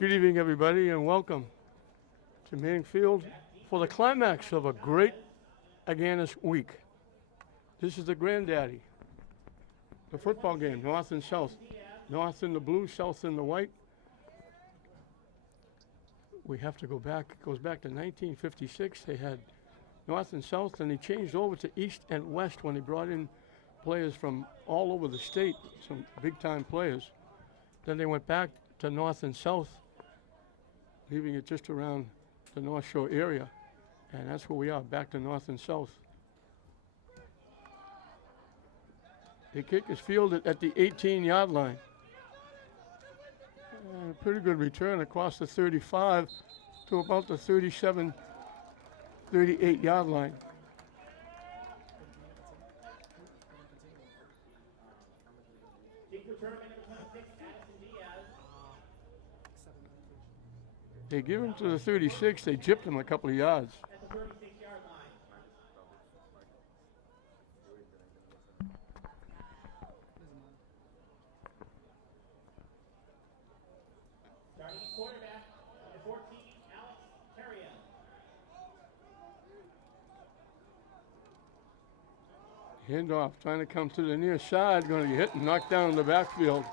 Good evening, everybody, and welcome to Manning Field for the climax of a great Agganis week. This is the granddaddy, the football game, North and South. North in the blue, South in the white. We have to go back, it goes back to 1956. They had North and South, and they changed over to East and West when they brought in players from all over the state, some big-time players. Then they went back to North and South, leaving it just around the North Shore area. And that's where we are, back to North and South. The kick is fielded at the 18-yard line. And a pretty good return across the 35 to about the 37, 38-yard line. They give him to the 36. They gypped him a couple of yards. Handoff, trying to come to the near side, going to get hit and knocked down in the backfield.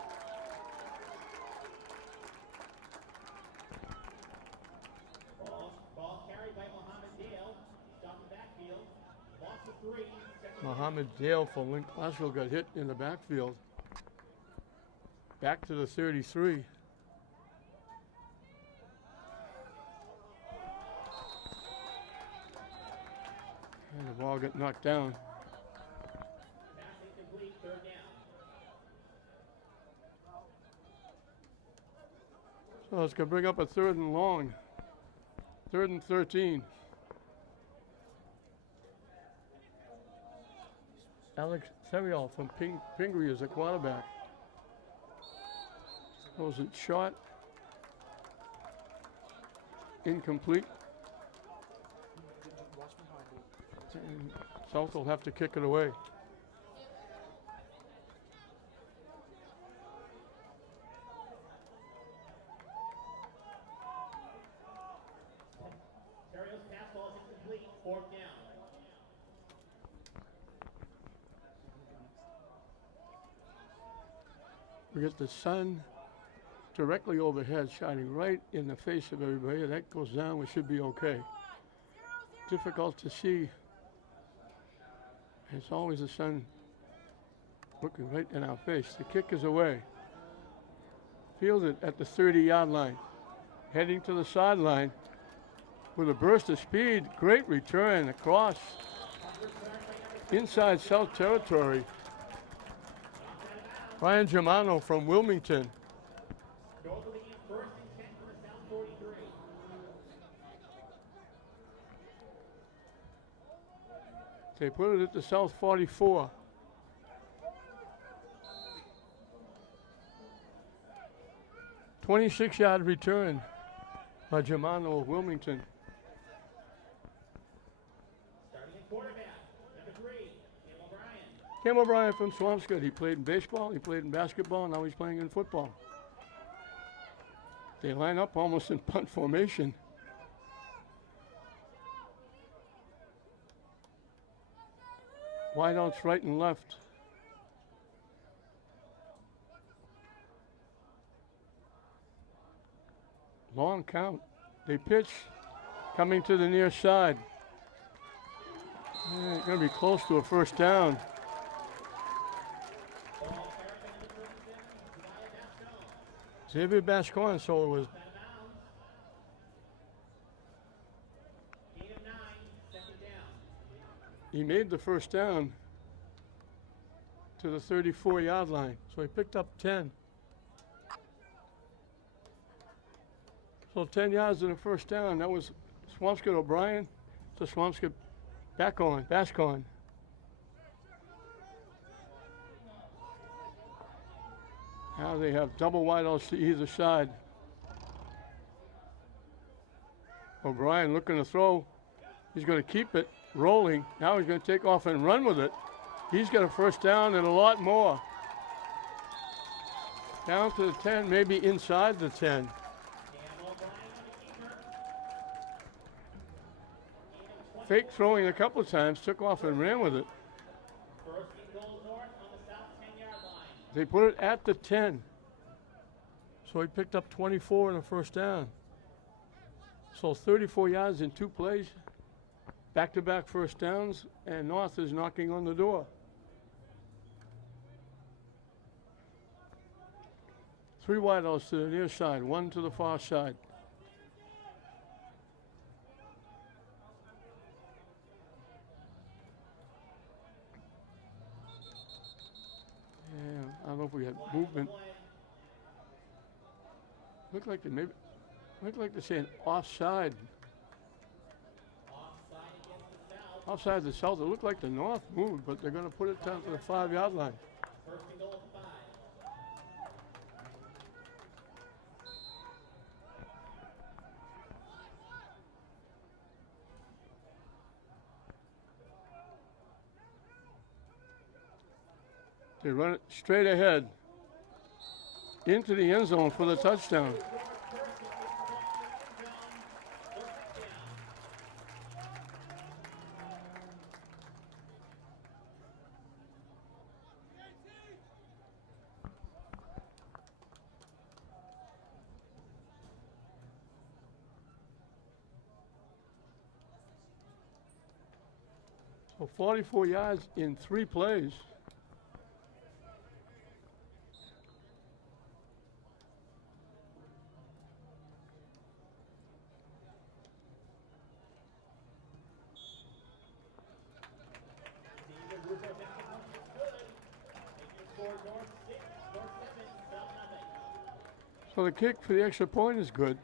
Mohammed Dale for Link Glasgow got hit in the backfield. Back to the 33. And the ball got knocked down. So it's going to bring up a 3rd and long. 3rd and 13. Alex Serial from Pingree is a quarterback. Throws it short. Incomplete. And South will have to kick it away. Serial's pass ball is incomplete. 4th down. We get the sun directly overhead, shining right in the face of everybody. That goes down, we should be okay. Difficult to see. It's always the sun looking right in our face. The kick is away. Fielded at the 30-yard line. Heading to the sideline with a burst of speed. Great return across inside South territory. Ryan Germano from Wilmington. They put it at the South 44. "26-yard return by Germano of Wilmington. Cam O'Brien from Swampscott. He played in baseball, he played in basketball, now he's playing in football. They line up almost in punt formation. Wideouts right and left. Long count. They pitch, coming to the near side. Going to be close to a 1st down. Xavier Bascon, so it was. He made the 1st down to the 34-yard line, so he picked up 10. So 10 yards in the 1st down. That was Swampscott O'Brien to Swampscott Bascon. Now they have double wideouts to either side. O'Brien looking to throw. He's going to keep it rolling. Now he's going to take off and run with it. He's got a 1st down and a lot more. Down to the 10, maybe inside the 10. fake throwing a couple of times, took off and ran with it. First and goal north on the south 10-yard line. They put it at the 10. So he picked up 24 in the first down. So 34 yards in 2 plays, back-to-back first downs, and North is knocking on the door. 3 wideouts to the near side, 1 to the far side. Yeah, I don't know if we had movement. Looked like they're saying offside. Offside the South. It looked like the North moved, but they're going to put it down to the 5-yard line. First and goal at the 5. They run it straight ahead into the end zone for the touchdown. So 44 yards in 3 plays. So the kick for the extra point is good.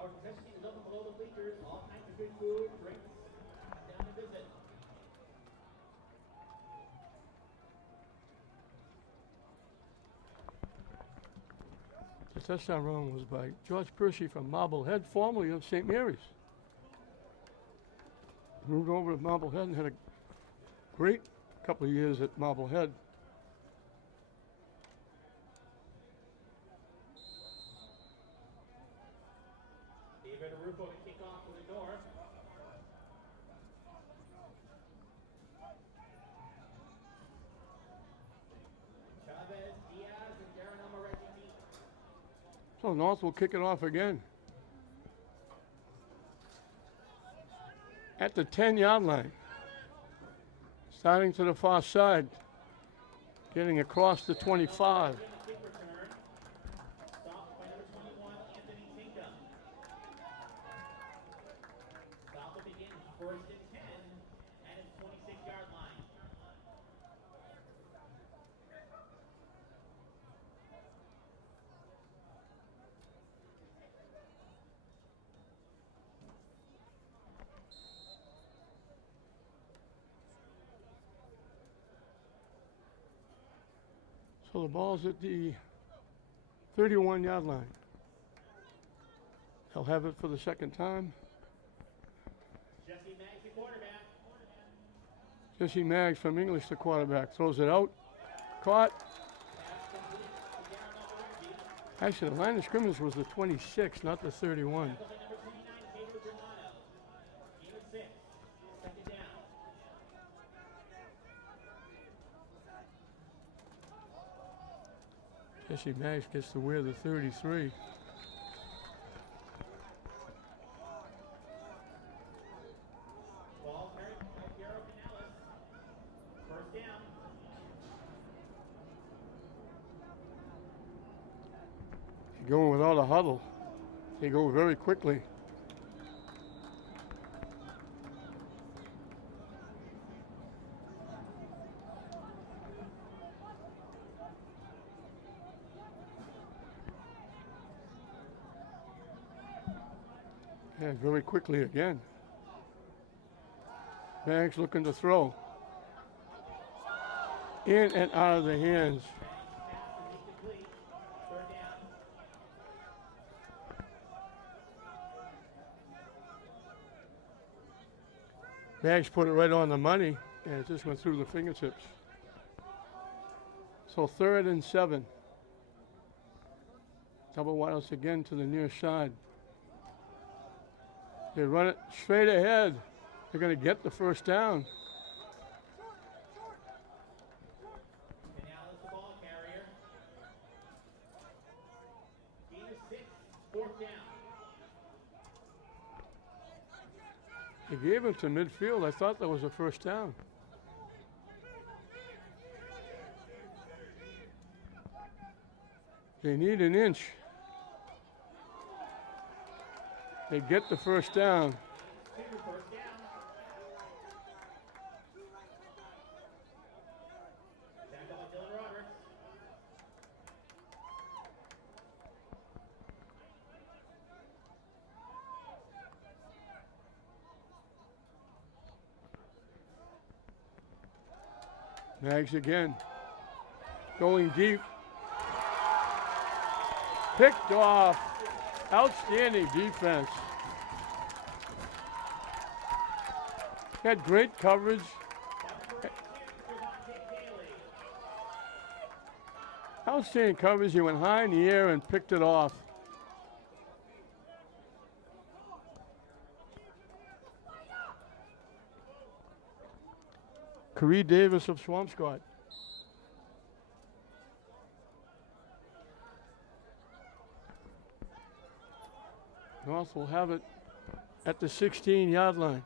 Our concession stand is open below the bleachers. All kinds of good food, drinks, down to visit. The touchdown run was by George Percy from Marblehead, formerly of St. Mary's. Moved over to Marblehead and had a great couple of years at Marblehead. David Arufo to kick off to the north. Chavez, Diaz, and Darren Almareggi. So North will kick it off again. At the 10-yard line. Starting to the far side. Getting across the 25. Kick return. Stopped by number 21, Anthony Tinka. Stop will begin first and 10 at his 26-yard line. So the ball's at the 31-yard line. They'll have it for the second time. Jesse Maggs, the quarterback. Jesse Maggs from English, the quarterback, throws it out. Caught. Actually, the line of scrimmage was the 26, not the 31. Number 29, Caleb Romano. Gain of 6. Second down. Jesse Maggs gets to wear the 33. Ball carried by Piero Canales. First down. You're going without a huddle. They go very quickly. Yeah, very quickly again. Banks looking to throw. In and out of the hands. Pass is incomplete. Third down. Banks put it right on the money, and it just went through the fingertips. So 3rd and 7. Double wideouts again to the near side. They run it straight ahead. They're going to get the first down. And now is the ball carrier. Gain of 6. Fourth down. They gave him to midfield. I thought that was a first down. They need an inch. They get the first down. First down. Tackled by Dylan Roberts. Mags again. Going deep. Picked off. Outstanding defense. Had great coverage. Outstanding coverage. He went high in the air and picked it off. Corey Davis of Swampscott. North will have it at the 16-yard line.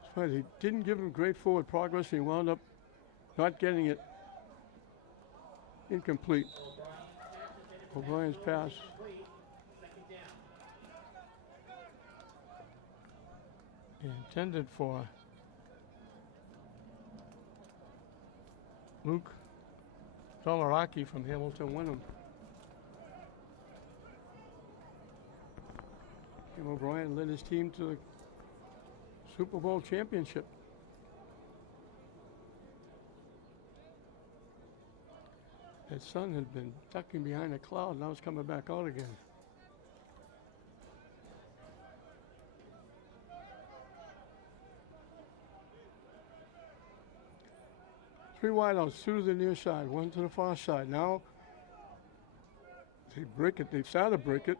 That's right, he didn't give him great forward progress. He wound up not getting it. Incomplete. O'Brien's pass. Intended for Luke Tomaraki from Hamilton Wyndham. Tim O'Brien led his team to the Super Bowl championship. His sun had been ducking behind a cloud, now it's coming back out again. Three wideouts, two to the near side, one to the far side. Now they break it, they start to break it.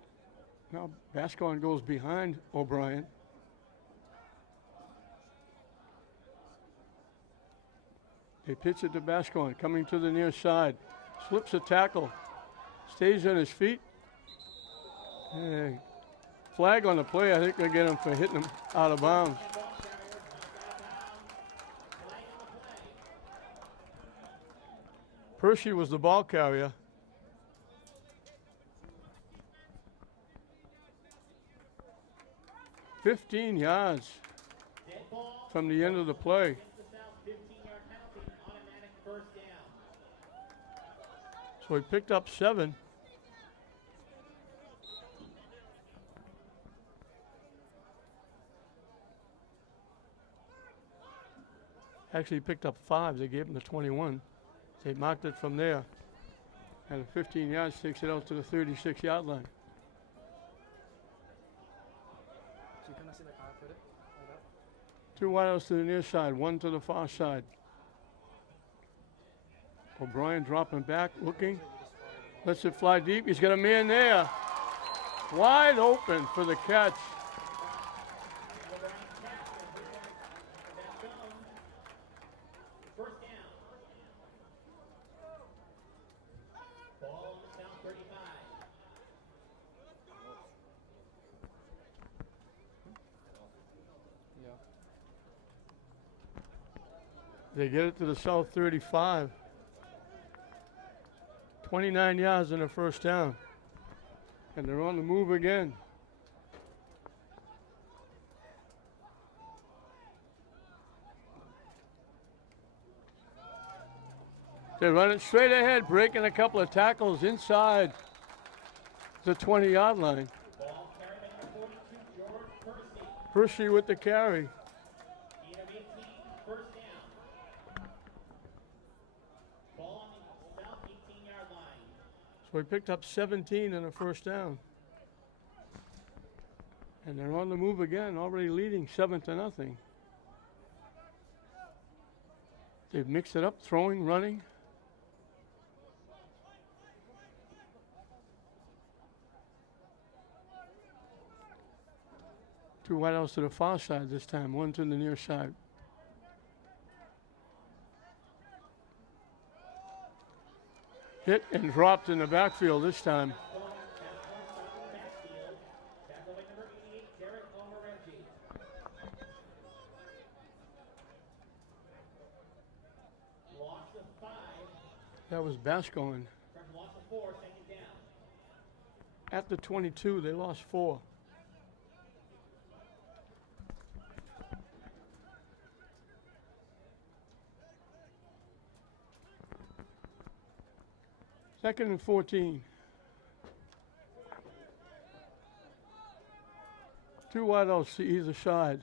Now Bascon goes behind O'Brien. They pitch it to Bascon, coming to the near side. Slips a tackle, stays on his feet. And flag on the play, I think they'll get him for hitting him out of bounds. Percy was the ball carrier. "15 yards from the end of the play. So he picked up 7. Actually, he picked up 5. They gave him the 21. They marked it from there. And 15 yards takes it out to the 36-yard line. So you kind of see the car put it like that? 2 wideouts to the near side, 1 to the far side. O'Brien dropping back, looking. Lets it fly deep. He's got a man there. Wide open for the catch. First down. Ball on the South 35. Yeah. They get it to the South 35. 29 yards in the first down. And they're on the move again. They run it straight ahead, breaking a couple of tackles inside the 20-yard line. Ball carried by number 42, George Percy. Percy with the carry. Gain of 18, first down. Ball on the south 18-yard line. So he picked up 17 and a first down. And they're on the move again, already leading 7-0. They've mixed it up, throwing, running. Two wideouts to the far side this time, one to the near side. Hit and dropped in the backfield this time. Tackle by number 88, Derek Omareji. Loss of 5. That was Bascon. From loss of 4, second down. At the 22, they lost 4. Second and 14. Two wideouts to either side.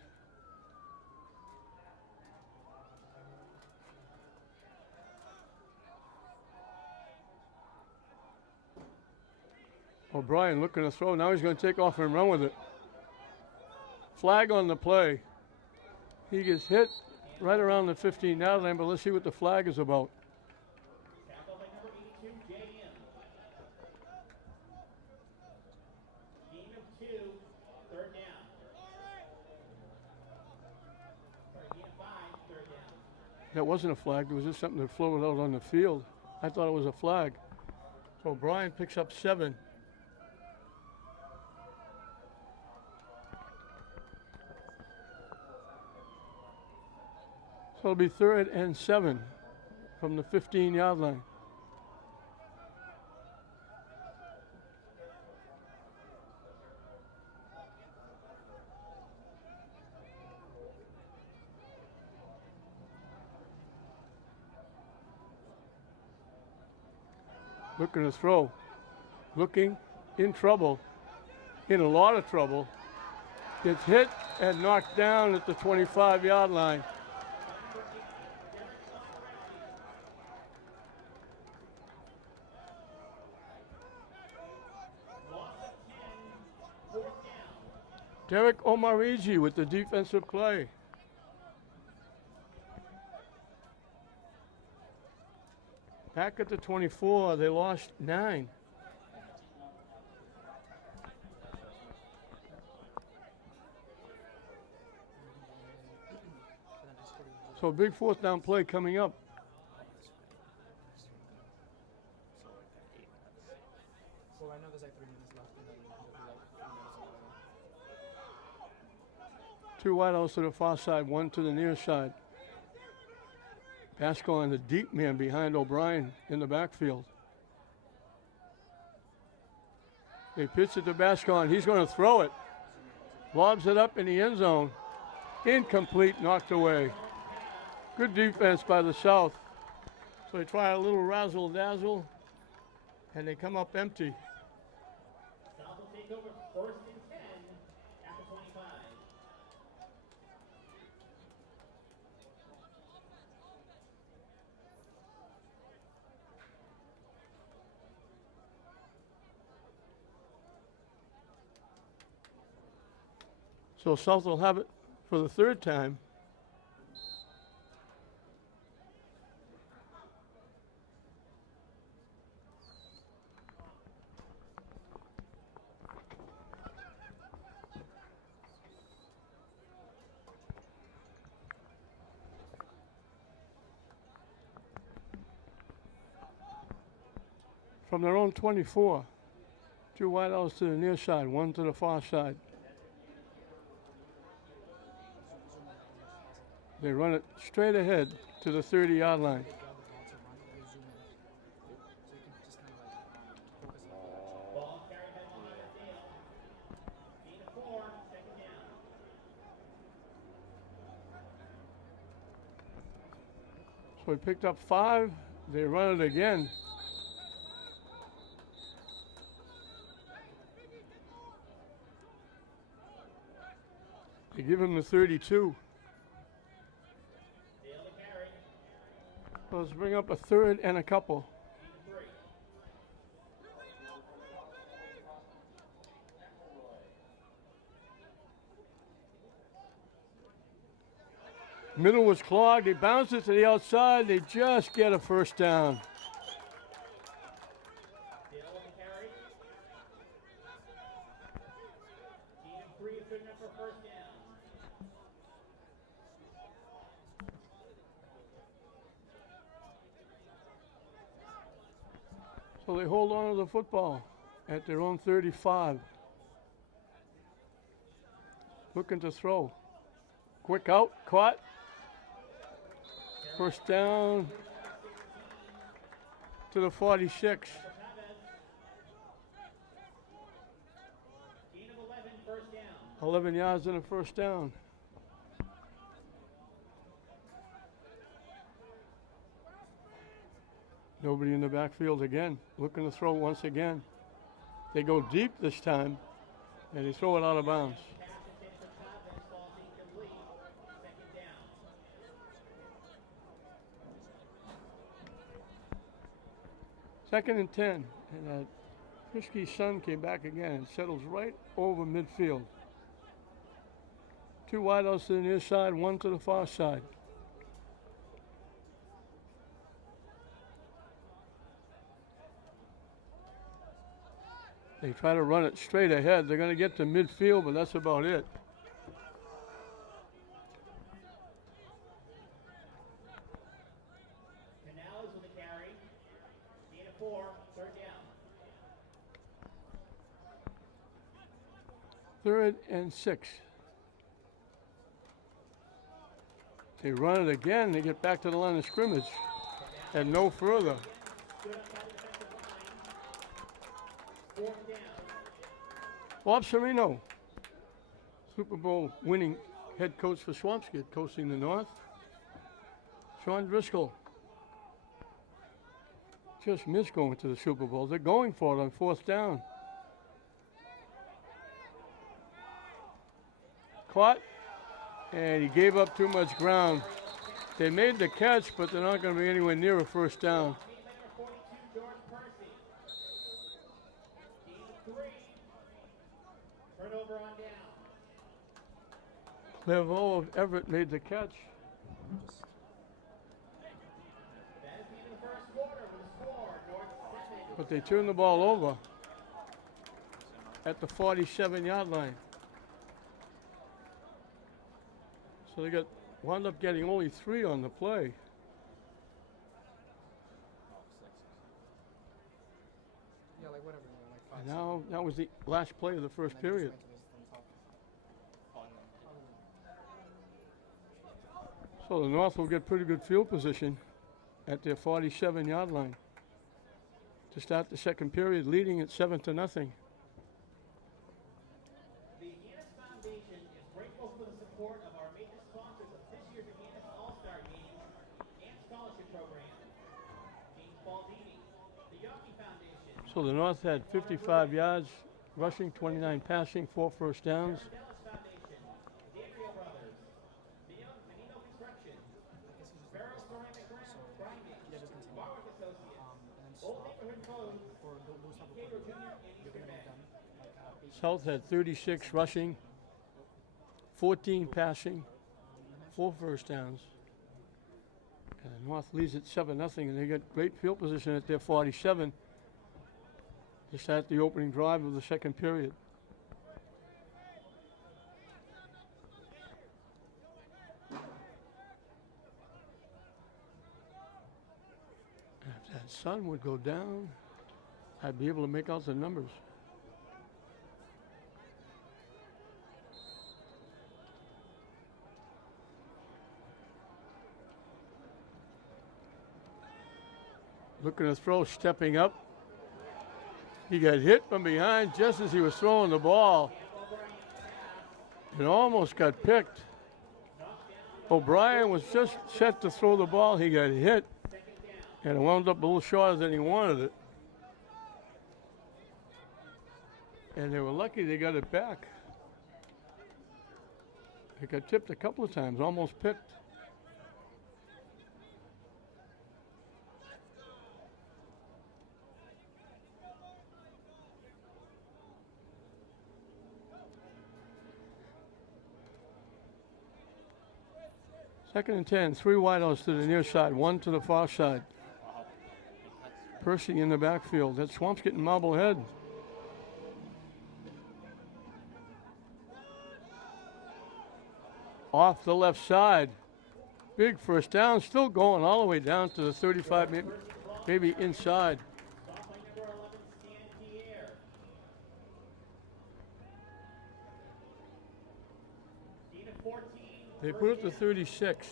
O'Brien looking to throw. Now he's going to take off and run with it. Flag on the play. He gets hit right around the 15-yard line, but let's see what the flag is about. Tackle by number 82, J.M. Gain of 2, third down. Sorry, gain of 5, third down. That wasn't a flag. It was just something that floated out on the field. I thought it was a flag. So O'Brien picks up 7. So it'll be 3rd and 7 from the 15-yard line. Looking to throw. Looking in trouble. In a lot of trouble. Gets hit and knocked down at the 25-yard line. Derek Omarigi with the defensive play. Back at the 24, they lost 9. So a big 4th down play coming up. Well, right now there's like 3 minutes left, and then there'll be like 3 minutes. Two wideouts to the far side, one to the near side. Bascon, the deep man behind O'Brien in the backfield. They pitch it to Bascon. He's going to throw it. Lobs it up in the end zone. Incomplete, knocked away. Good defense by the South. So they try a little razzle-dazzle, and they come up empty. South will take over 1st and 10 at the 25. So South will have it for the 3rd time. From their own 24, two wideouts to the near side, one to the far side. They run it straight ahead to the 30-yard line. Ball carried by Mohamed Dale. Gain of 4, second down. So he picked up 5 They run it again. They give him the 32. So let's bring up a third and a couple. Middle was clogged. He bounces to the outside. They just get a first down. So they hold on to the football at their own 35. Looking to throw. Quick out, caught. First down to the 46. 11 yards and a first down. Nobody in the backfield again. Looking to throw once again. They go deep this time, and they throw it out of bounds. Second and 10, and Frisky's son came back again and settles right over midfield. Two wideouts to the near side, one to the far side. They try to run it straight ahead. They're going to get to midfield, but that's about it. Third and 6. They run it again. They get back to the line of scrimmage and no further. Bob Serino, Super Bowl winning head coach for Swampscott, coaching the North. Sean Driscoll just missed going to the Super Bowl. They're going for it on fourth down. Caught, and he gave up too much ground. They made the catch, but they're not going to be anywhere near a first down. Clervaux of Everett made the catch. But they turned the ball over at the 47-yard line. So they wound up getting only 3 on the play. Yeah, like whatever, like 5. And now that was the last play of the first period. So the North will get pretty good field position at their 47-yard line to start the second period, leading at 7-0. The Agganis Foundation is grateful for the support of our major sponsors of this year's Agganis All-Star Games and Scholarship Program. James Baldini, the Yockey Foundation. So the North had 55 yards rushing, 29 passing, 4 first downs. Dallas Foundation, Gabriel Brothers, Menino Construction, Barrow Ceramic Grinding, Warwick Associates, Old Neighborhood Clothes, Cato Jr. and Eastern Bank. South had 36 rushing, 14 passing, 4 first downs. And the North leads at 7-0, and they get great field position at their 47 to start the opening drive of the second period. If that sun would go down, I'd be able to make out the numbers. Looking to throw, stepping up. He got hit from behind just as he was throwing the ball. It almost got picked. O'Brien was just set to throw the ball. He got hit, And it wound up a little shorter than he wanted it. And they were lucky they got it back. It got tipped a couple of times, almost picked. Second and 10, 3 wideouts to the near side, 1 to the far side. Percy in the backfield. That Swamp's getting Marblehead. Off the left side. Big first down, still going all the way down to the 35, maybe inside. Stop by number 11, Stan Pierre. Gain of 14. They put it to 36.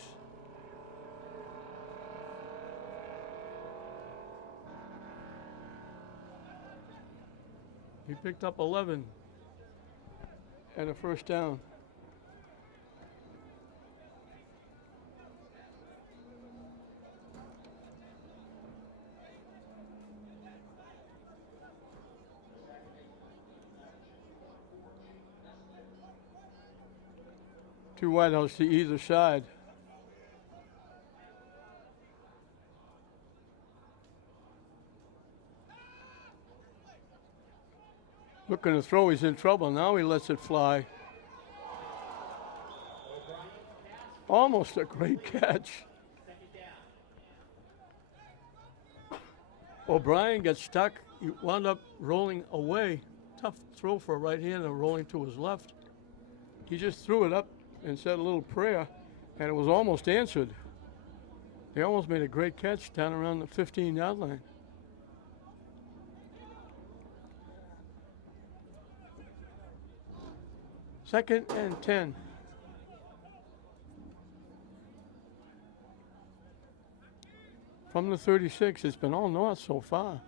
He picked up 11 and a first down. Two wideouts to either side. Looking to throw, he's in trouble. Now he lets it fly. Almost a great catch. O'Brien got stuck. He wound up rolling away. Tough throw for a right hander, rolling to his left. He just threw it up and said a little prayer, and it was almost answered. They almost made a great catch down around the 15-yard line. Second and 10. From the 36, it's been all north so far.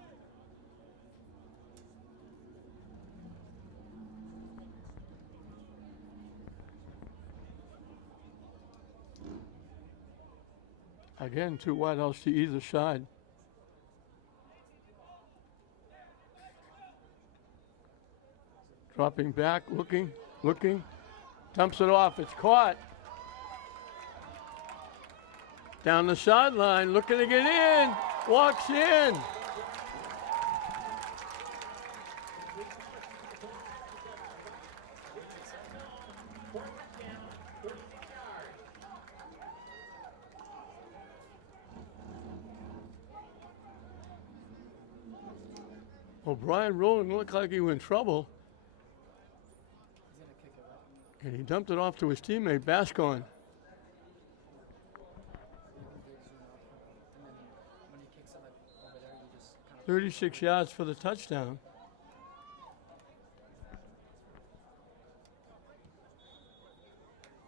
Again, two wideouts to either side. Dropping back, looking, dumps it off, it's caught. Down the sideline, looking to get in, walks in. O'Brien rolling, looked like he was in trouble. He's gonna kick it up. And he dumped it off to his teammate, Bascon. And then when he kicks it like over there, you just kind of 36 yards for the touchdown.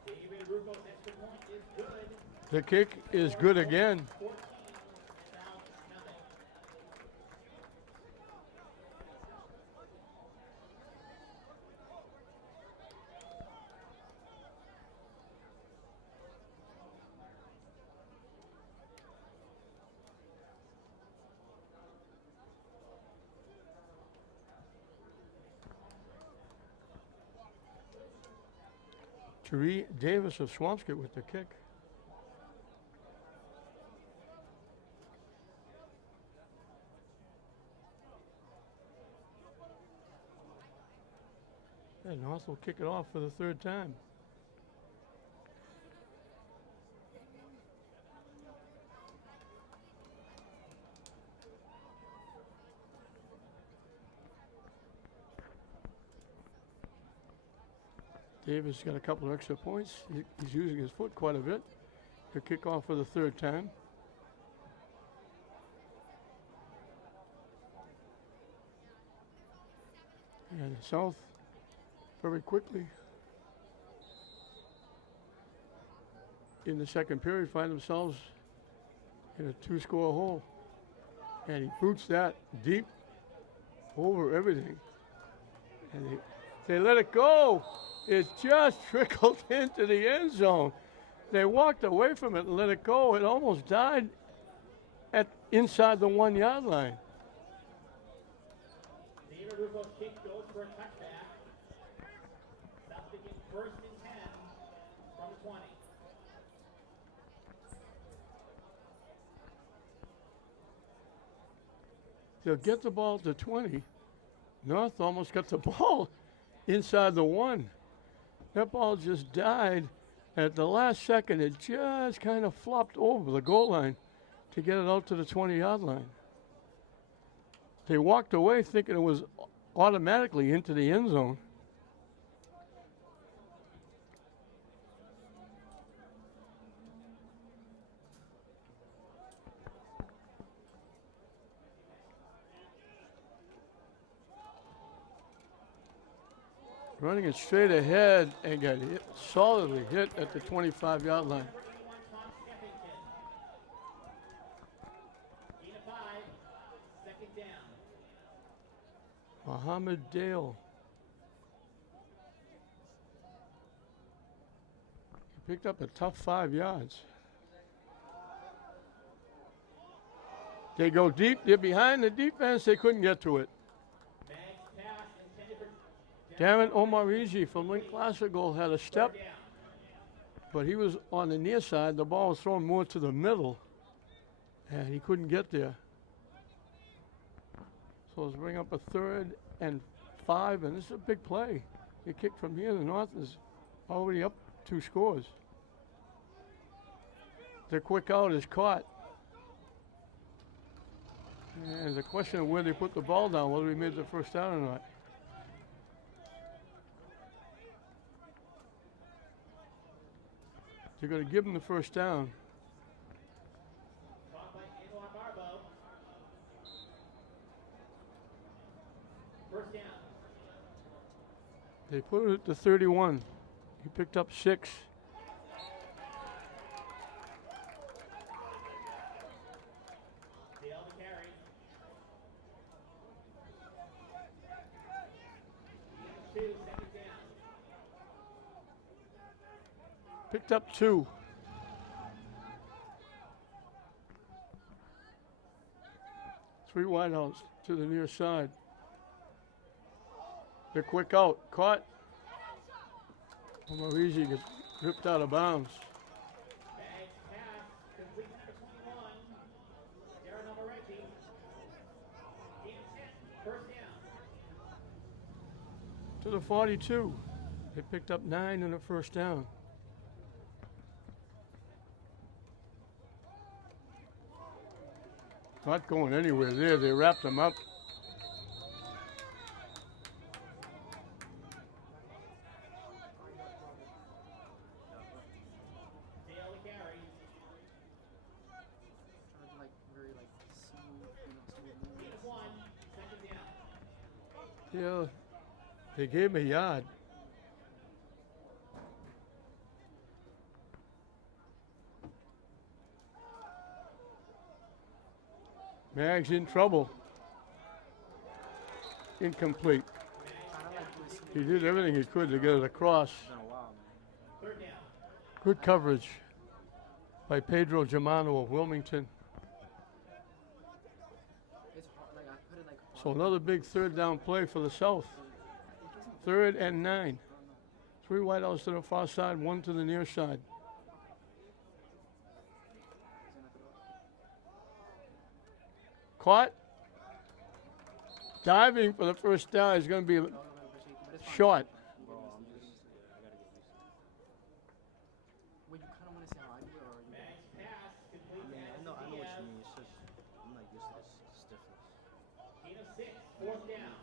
David Ruco's extra point is good. The kick is good again. 14, South nothing. Jeree Davis of Swampscott with the kick. And North will kick it off for the third time. Davis got a couple of extra points. He's using his foot quite a bit. He'll kick off for the third time. And South very quickly in the second period find themselves in a 2-score hole. And he boots that deep over everything. And they let it go. It just trickled into the end zone. They walked away from it and let it go. It almost died at inside the 1 yard line. Xavier Rufo's kick goes for a touchback. South begin 1st and 10 from the 20. They'll get the ball to 20. North almost got the ball inside the 1. That ball just died. At the last second, it just kind of flopped over the goal line to get it out to the 20-yard line. They walked away thinking it was automatically into the end zone. Running it straight ahead and got hit, solidly hit at the 25-yard line. Number 81, Tom Skeffington. Gain of 5. 2nd down. Muhammad Dale. He picked up a tough 5 yards. They go deep. They're behind the defense. They couldn't get to it. Mag's pass intended for Darren Omarizi from Link Classical had a step, down. but he was on the near side. The ball was thrown more to the middle, and he couldn't get there. So let's bring up a 3rd and 5, and this is a big play. You kick from here, the North is already up 2 scores. The quick out is caught. And the question of where they put the ball down, whether he made the first down or not. They're going to give him the first down. Caught by Anwar Barbo. 1st down. They put it at the 31. He picked up 6. Dale to carry. Gain of 2. 2nd down. Picked up 2. Three wideouts to the near side. The quick out, caught. Omarizi gets ripped out of bounds. Mag's pass complete to number 21. Darren Omoretti. Gain of 10. 1st down. To the 42. They picked up 9 in the first down. Not going anywhere there. They wrapped them up. Dale to carry. Trying to like very like smooth, smooth Gain movements. of 1. 2nd down. Yeah, they gave him a yard. Mag's in trouble. Incomplete. Kind of like doing smooth. He did everything he could to get it across. It's been a while, man. 3rd down. Good coverage by Pedro Germano of Wilmington. It's hard. Like I put it like hard. So another big 3rd down play for the South. It gives me 3rd and 9. I don't know. 3 wideouts to the far side, 1 to the near side. He's gonna throw. Caught. Diving for the first down is going to be No, no, but it's fine. short. Bro, I'm just. I gotta get used to it. Wait, you kind of want to say how I do it, or you? Mag's pass complete I mean, to I know what you Diaz. mean. It's just I'm not used to this stiffness. Gain of 6. 4th down.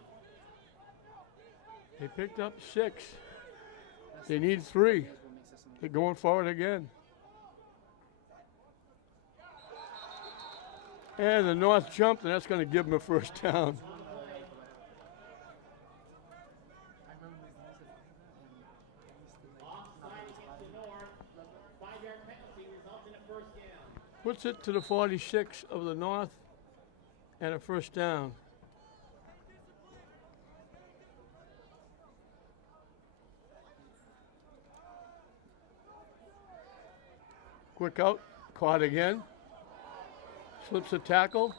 They picked up 6. That's They need 3. that's what makes it so much. They're going forward again. And the North jumped, and that's going to give them a first down. I remember these music and I used to like. Offside against the North. 5-yard penalty results in a 1st down. Puts it to the 46 of the North and a first down. Quick out, caught again. Slips a tackle.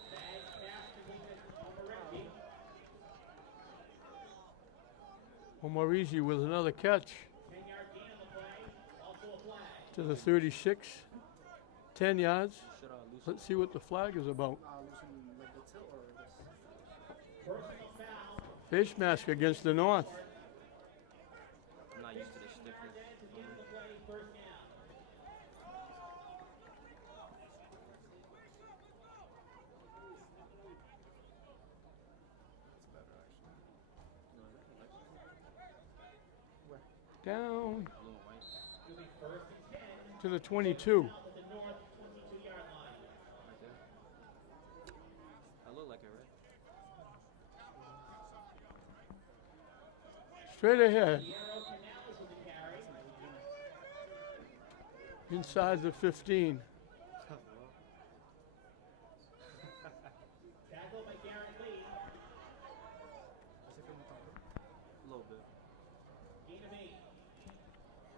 Omarizi with another catch 10-yard gain on the play. Also a flag. to the 36. 10 yards. Should I lose? Let's see what the flag is about. Loosen like the tilt or this? Personal foul. Face mask against the North. I'm not used to this stiffness. To the end of the play, first down. Down Blue and white. It'll be first and 10 to the 22. at the North 22-yard line. Right there. I look like it, right? Straight ahead. Piero Canales with the carry. Inside the 15. Tackle by Garrett Lee. A little bit. Gain of 8.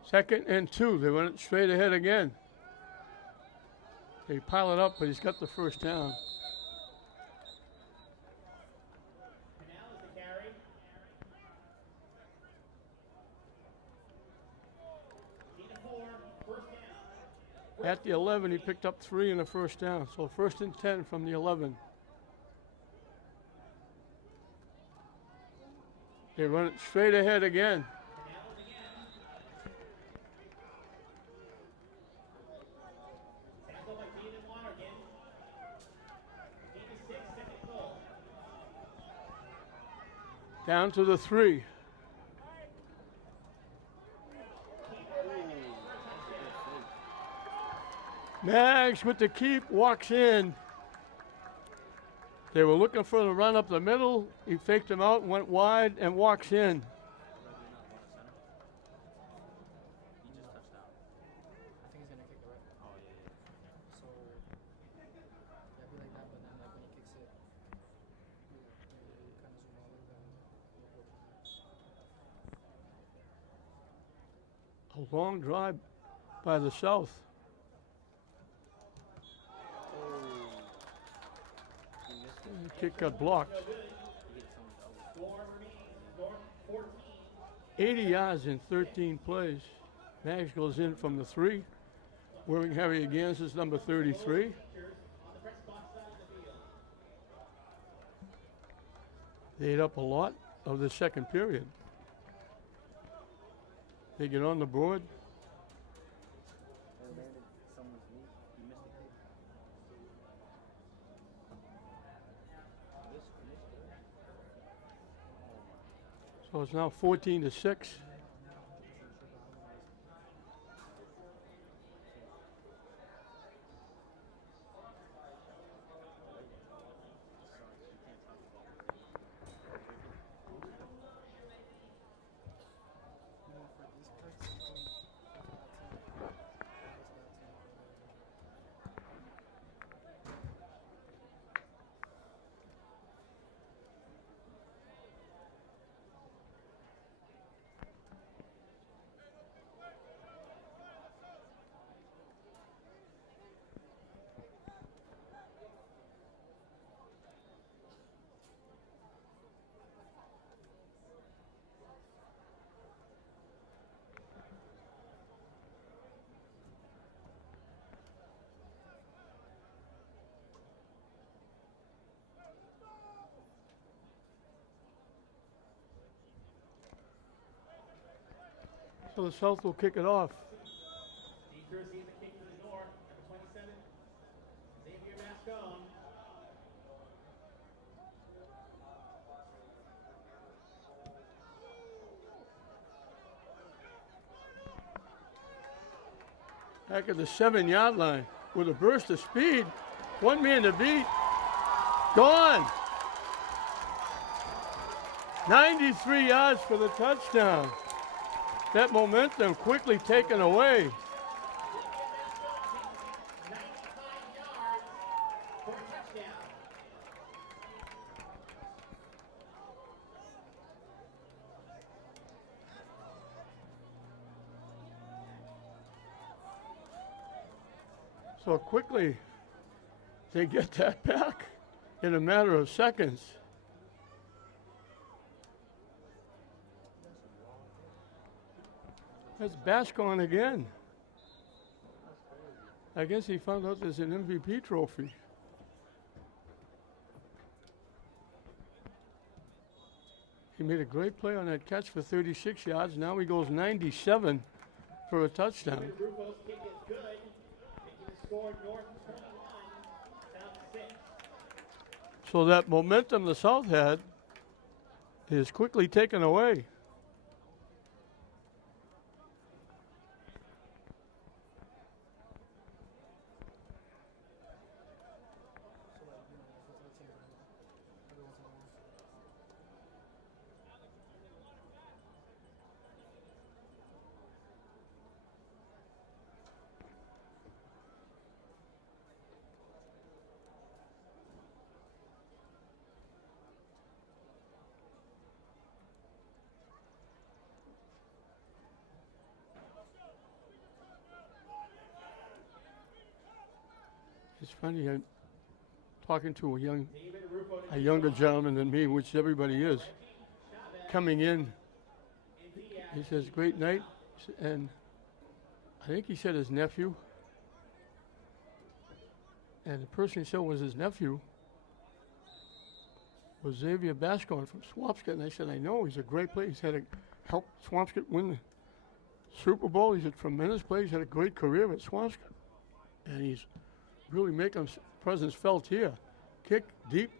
Second and 2. They went straight ahead again. They pile it up, but he's got the first down. Canales the carry. Gain of 4. First down. At the 11, he picked up 3 in the first down. So first and 10 from the 11. They run it straight ahead again. Canales again. Tackle by David Lonergan. Gain of 6. Second goal. Down to the 3. Mags with the keep, walks in. They were looking for the run up the middle. He faked him out, went wide, and walks in. Like you're not going to center. He just touched down. I think he's gonna kick it right. Oh, yeah, yeah. So yeah, be like that, but then like when he kicks it, you kind of zoom out a little bit and you'll go from there. A long drive by the South. He missed it. The kick got blocked. He hit someone's elbow. Score remains North 14. 80 yards in 13 plays. Mags goes in from the 3. Wearing Harry Agganis is number 33. Features on the press box side of the field. They ate up a lot of the second period. They get on the board. It landed someone's knee. He missed the kick. Missed it. Oh, my. So it's now 14-6. You know, for these cuts, you can So the South will kick it off. Steve Kersey the kick to the North. Number 27. Xavier Mascone. Back at the 7-yard line with a burst of speed. One man to beat. Gone. 93 yards for the touchdown. That momentum quickly taken away. 95 yards for a touchdown. So quickly, They get that back in a matter of seconds. That's Bascon again. I guess he found out there's an MVP trophy. He made a great play on that catch for 36 yards. Now he goes 97 for a touchdown. David Rufo's kick is good, making the score north 21, south 6. So that momentum the South had is quickly taken away. It's funny, I'm talking to a younger gentleman than me, which everybody is, coming in. He says, great night, and I think he said his nephew. And the person he said was his nephew was Xavier Bascon from Swampscott. And I said, I know, he's a great player. He's had to help Swampscott win the Super Bowl. He's a tremendous player. He's had a great career at Swampscott. And he's really making his presence felt here. Kick deep,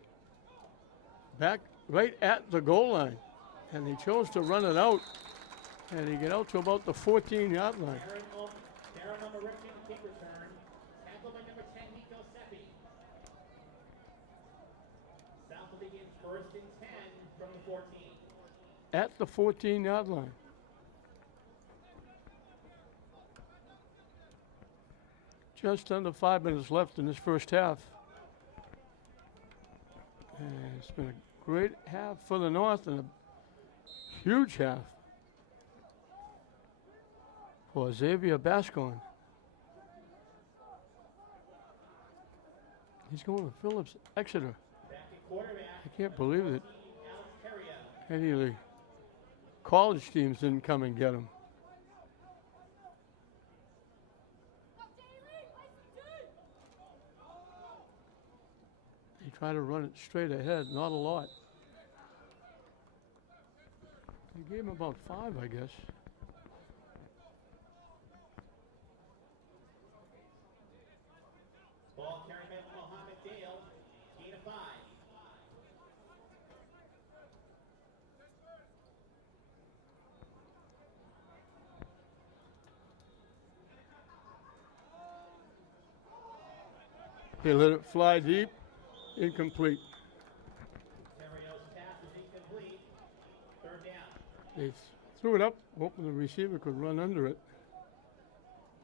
back right at the goal line. And he chose to run it out. And he get out to about the 14-yard line. Darren on the right kick return. Tackled by number 10, Nico Seppi. South will begin first and 10 from the 14. At the 14-yard line. Just under 5 minutes left in this first half. And it's been a great half for the North and a huge half for Xavier Bascon. He's going to Phillips Exeter. Back at quarterback. I can't believe it. Alex Terrio. Any of the college teams didn't come and get him. He tried to run it straight ahead, not a lot. He gave him about 5, I guess. Ball carried by Mohammed Dale. Gain of 5. He let it fly deep, incomplete. Terrio's pass is incomplete. Third down. They threw it up, hoping the receiver could run under it.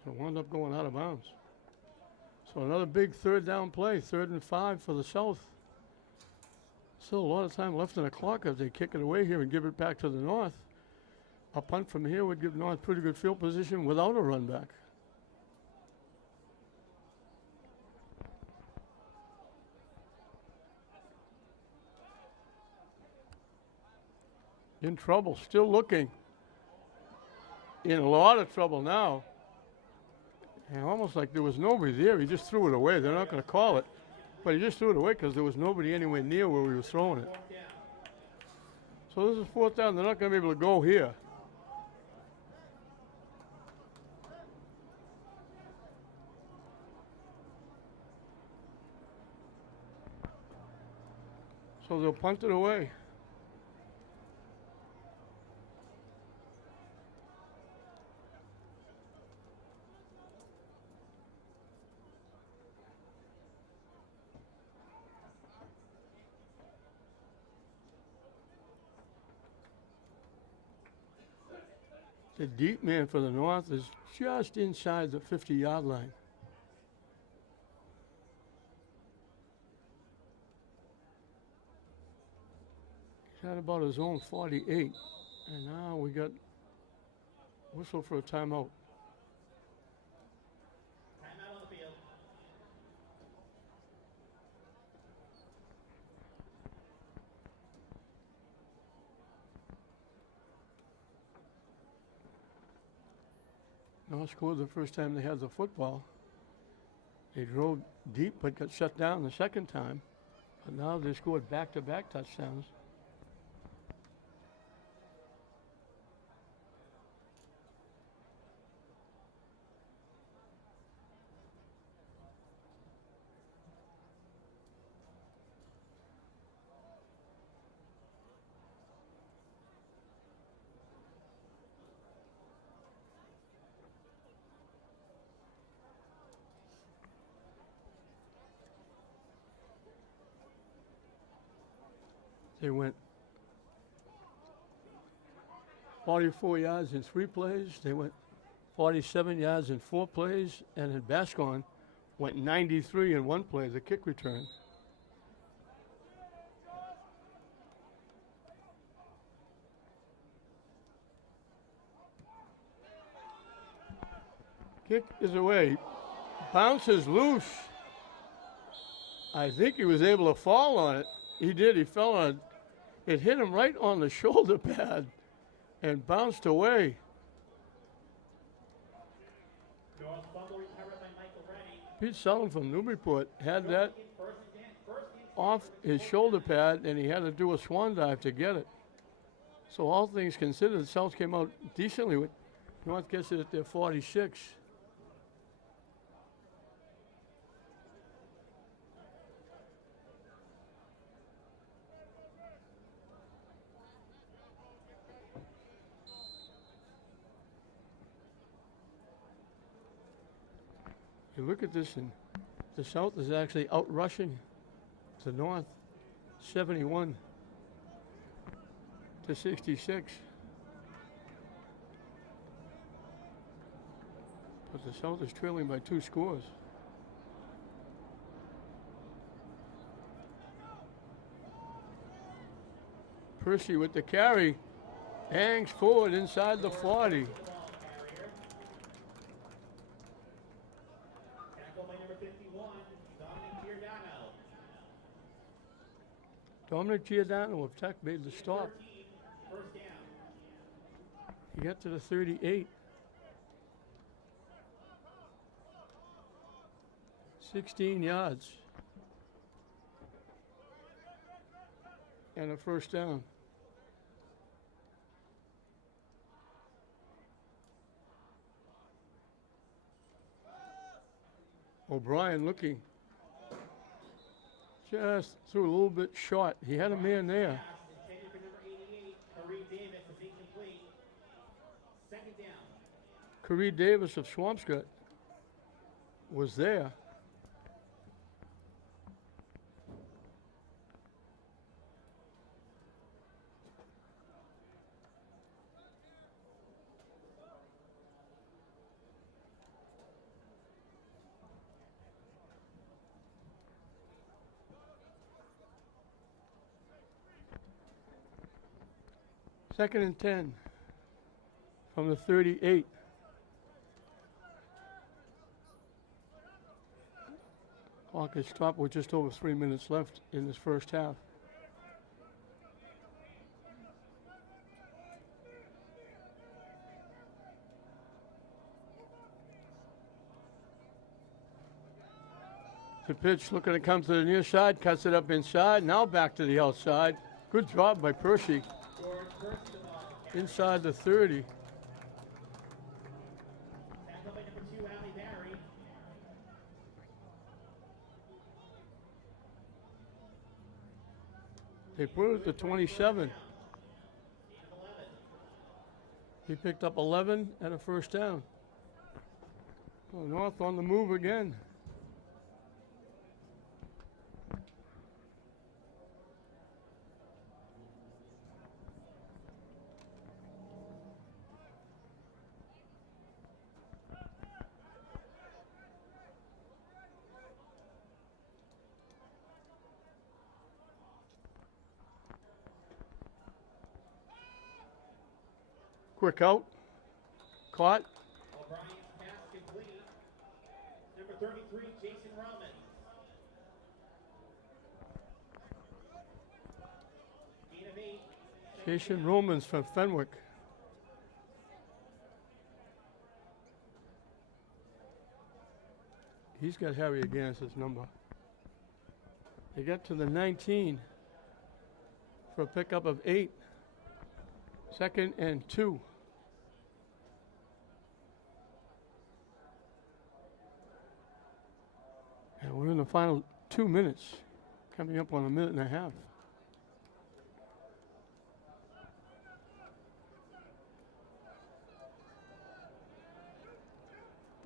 So it wound up going out of bounds. So another big third down play, 3rd and 5 for the South. Still a lot of time left in the clock if they kick it away here and give it back to the North. A punt from here would give North pretty good field position without a run back. In trouble, still looking. In a lot of trouble now. And almost like there was nobody there. He just threw it away. They're not going to call it. But he just threw it away because there was nobody anywhere near where he was throwing it. Fourth down. So this is 4th down. They're not going to be able to go here. So they'll punt it away. The deep man for the North is just inside the 50-yard line. He's at about his own 48. And now we got whistle for a timeout. Timeout on the field. North scored the first time they had the football. They drove deep but got shut down the second time. But now they scored back-to-back touchdowns. They went 44 yards in 3 plays. They went 47 yards in 4 plays. And in Bascon went 93 in 1 play, the kick return. Kick is away. Bounces loose. I think he was able to fall on it. He did. He fell on it. It hit him right on the shoulder pad and bounced away. North fumble recovered by Michael Rennie. Pete Sullivan from Newburyport had that First and 10. off his shoulder pad, and he had to do a swan dive to get it. So all things considered, South came out decently with North gets it at their 46. You look at this, and the South is actually out rushing the North 71 to 66. But the South is trailing by 2 scores. Percy with the carry, hangs forward inside the 40. Tackle by number 51, Dominic Giordano. Dominic Giordano of Tech made the stop. 13, first down. He got to the 38. 16 yards. And a first down. O'Brien looking. Just threw a little bit short. He had a man there. Pass intended for number 88, Kareem Davis, is incomplete. Second down. Kareem Davis of Swampscott was there. Second and 10 from the 38. Clock is stopped with just over 3 minutes left in this first half. The pitch looking to come to the near side, cuts it up inside, now back to the outside. Good job by Percy. George first to ball. Inside the 30. Tackle by number 2, Allie Barry. They put it at the 27. Gain of 11. He picked up 11 and a first down. Well, North on the move again. Quick out. Caught. O'Brien's pass complete. Number 33, Jason Roman. Gain of 8. Jason Romans from Fenwick. He's got Harry Agganis' number. They get to the 19 for a pickup of 8. 2nd and 2. And we're in the final 2 minutes, coming up on a minute and a half.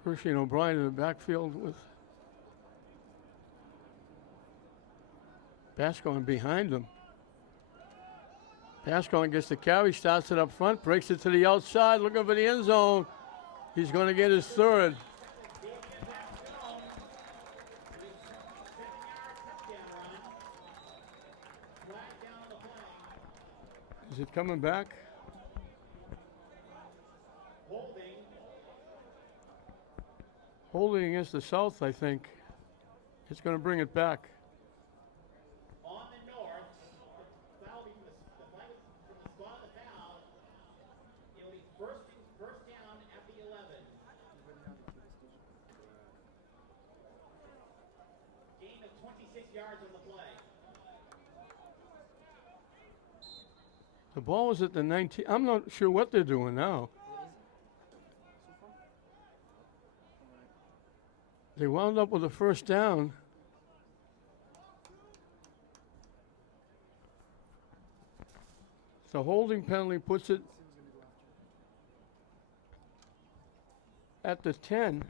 Hershey and O'Brien in the backfield with Bascon behind them. Bascon gets the carry, starts it up front, breaks it to the outside, looking for the end zone. He's going to get his 3rd. Is it coming back? Holding against the South, I think. It's going to bring it back. On the north, the foul from the flag from the spot of the foul. It'll be first down at the 11. Gain of 26 yards on the play. The ball was at the 19. I'm not sure what they're doing now. They wound up with a first down. The holding penalty puts it at the 10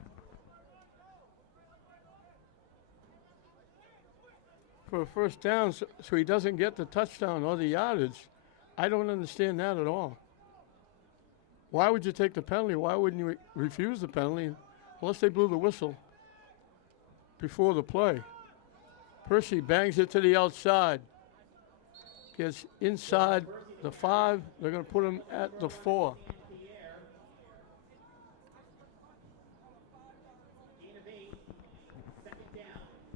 for a first down, so he doesn't get the touchdown or the yardage. I don't understand that at all. Why would you take the penalty? Why wouldn't you refuse the penalty unless they blew the whistle before the play? Percy bangs it to the outside. Gets inside the 5. They're going to put him at the 4.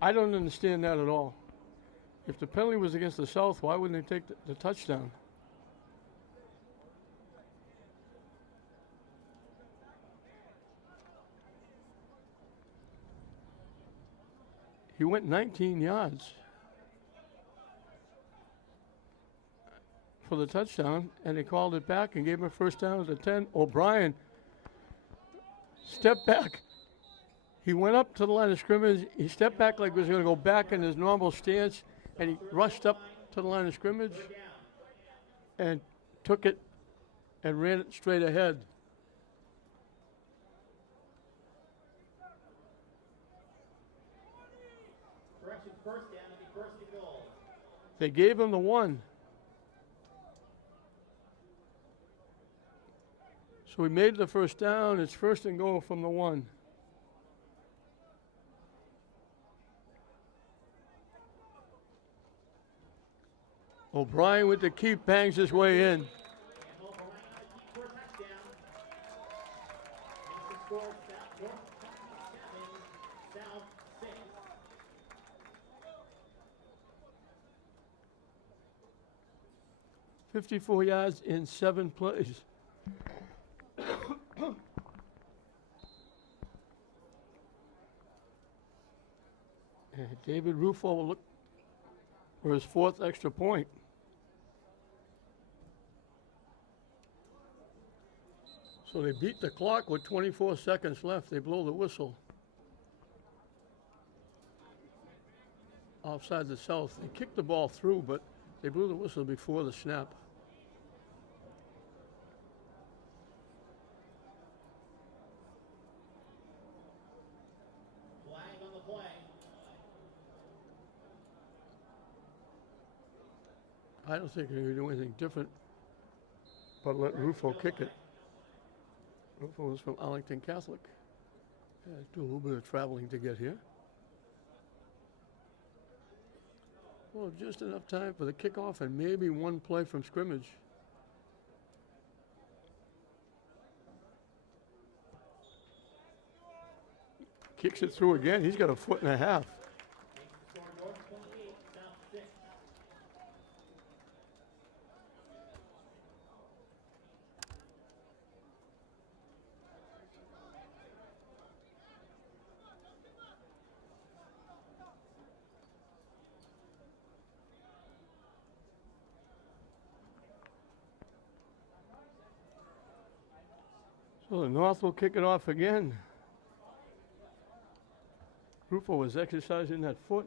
I don't understand that at all. If the penalty was against the South, why wouldn't they take the touchdown? He went 19 yards for the touchdown, and they called it back and gave him a first down at the 10. O'Brien stepped back. He went up to the line of scrimmage. He stepped back like he was going to go back in his normal stance, and he rushed up to the line of scrimmage and took it and ran it straight ahead. First down, it'll be first and goal. They gave him the 1. So he made the first down. It's first and goal from the 1. O'Brien with the keep bangs his way in. And O'Brien on the keep for a touchdown. Makes the score North 7, South 6. 54 yards in 7 plays. And David Rufo will look for his 4th extra point. So they beat the clock with 24 seconds left. They blow the whistle. Offside the South. They kicked the ball through, but they blew the whistle before the snap. Flag on the play. I don't think they're going to do anything different but let Rufo kick it. Rufo is from Arlington Catholic. Do a little bit of traveling to get here. Well, just enough time for the kickoff and maybe one play from scrimmage. Kicks it through again. He's got a 1.5 feet. Makes the score North 28, South 6. So the North will kick it off again. Rufo was exercising that foot.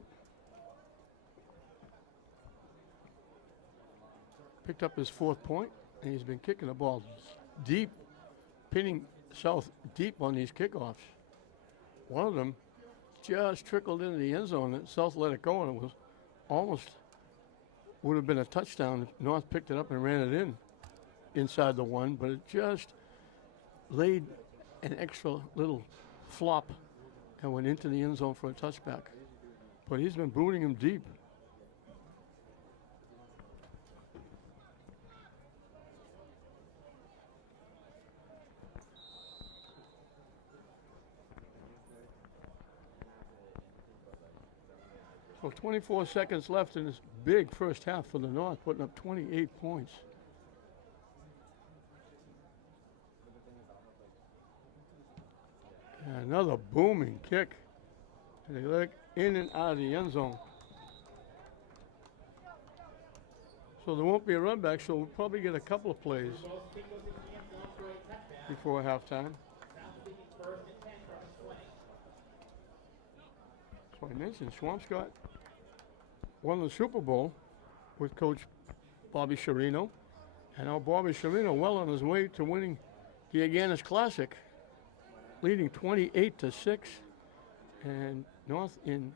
Picked up his 4th point, and he's been kicking the ball deep, pinning South deep on these kickoffs. One of them just trickled into the end zone, and South let it go, and it was almost would have been a touchdown if North picked it up and ran it in inside the 1, but it just laid an extra little flop and went into the end zone for a touchback. But he's been booting him deep. So 24 seconds left in this big first half for the North, putting up 28 points. And another booming kick. And they let it in and out of the end zone. So there won't be a run back, so we'll probably get a couple of plays Both kick goes into the end zone for a touchback. before halftime. South leading 1st and 10 from his 20. So I mentioned Swampscott won the Super Bowl with Coach Bobby Chirino. And now Bobby Chirino well on his way to winning the Agganis Classic, leading 28-6, and North in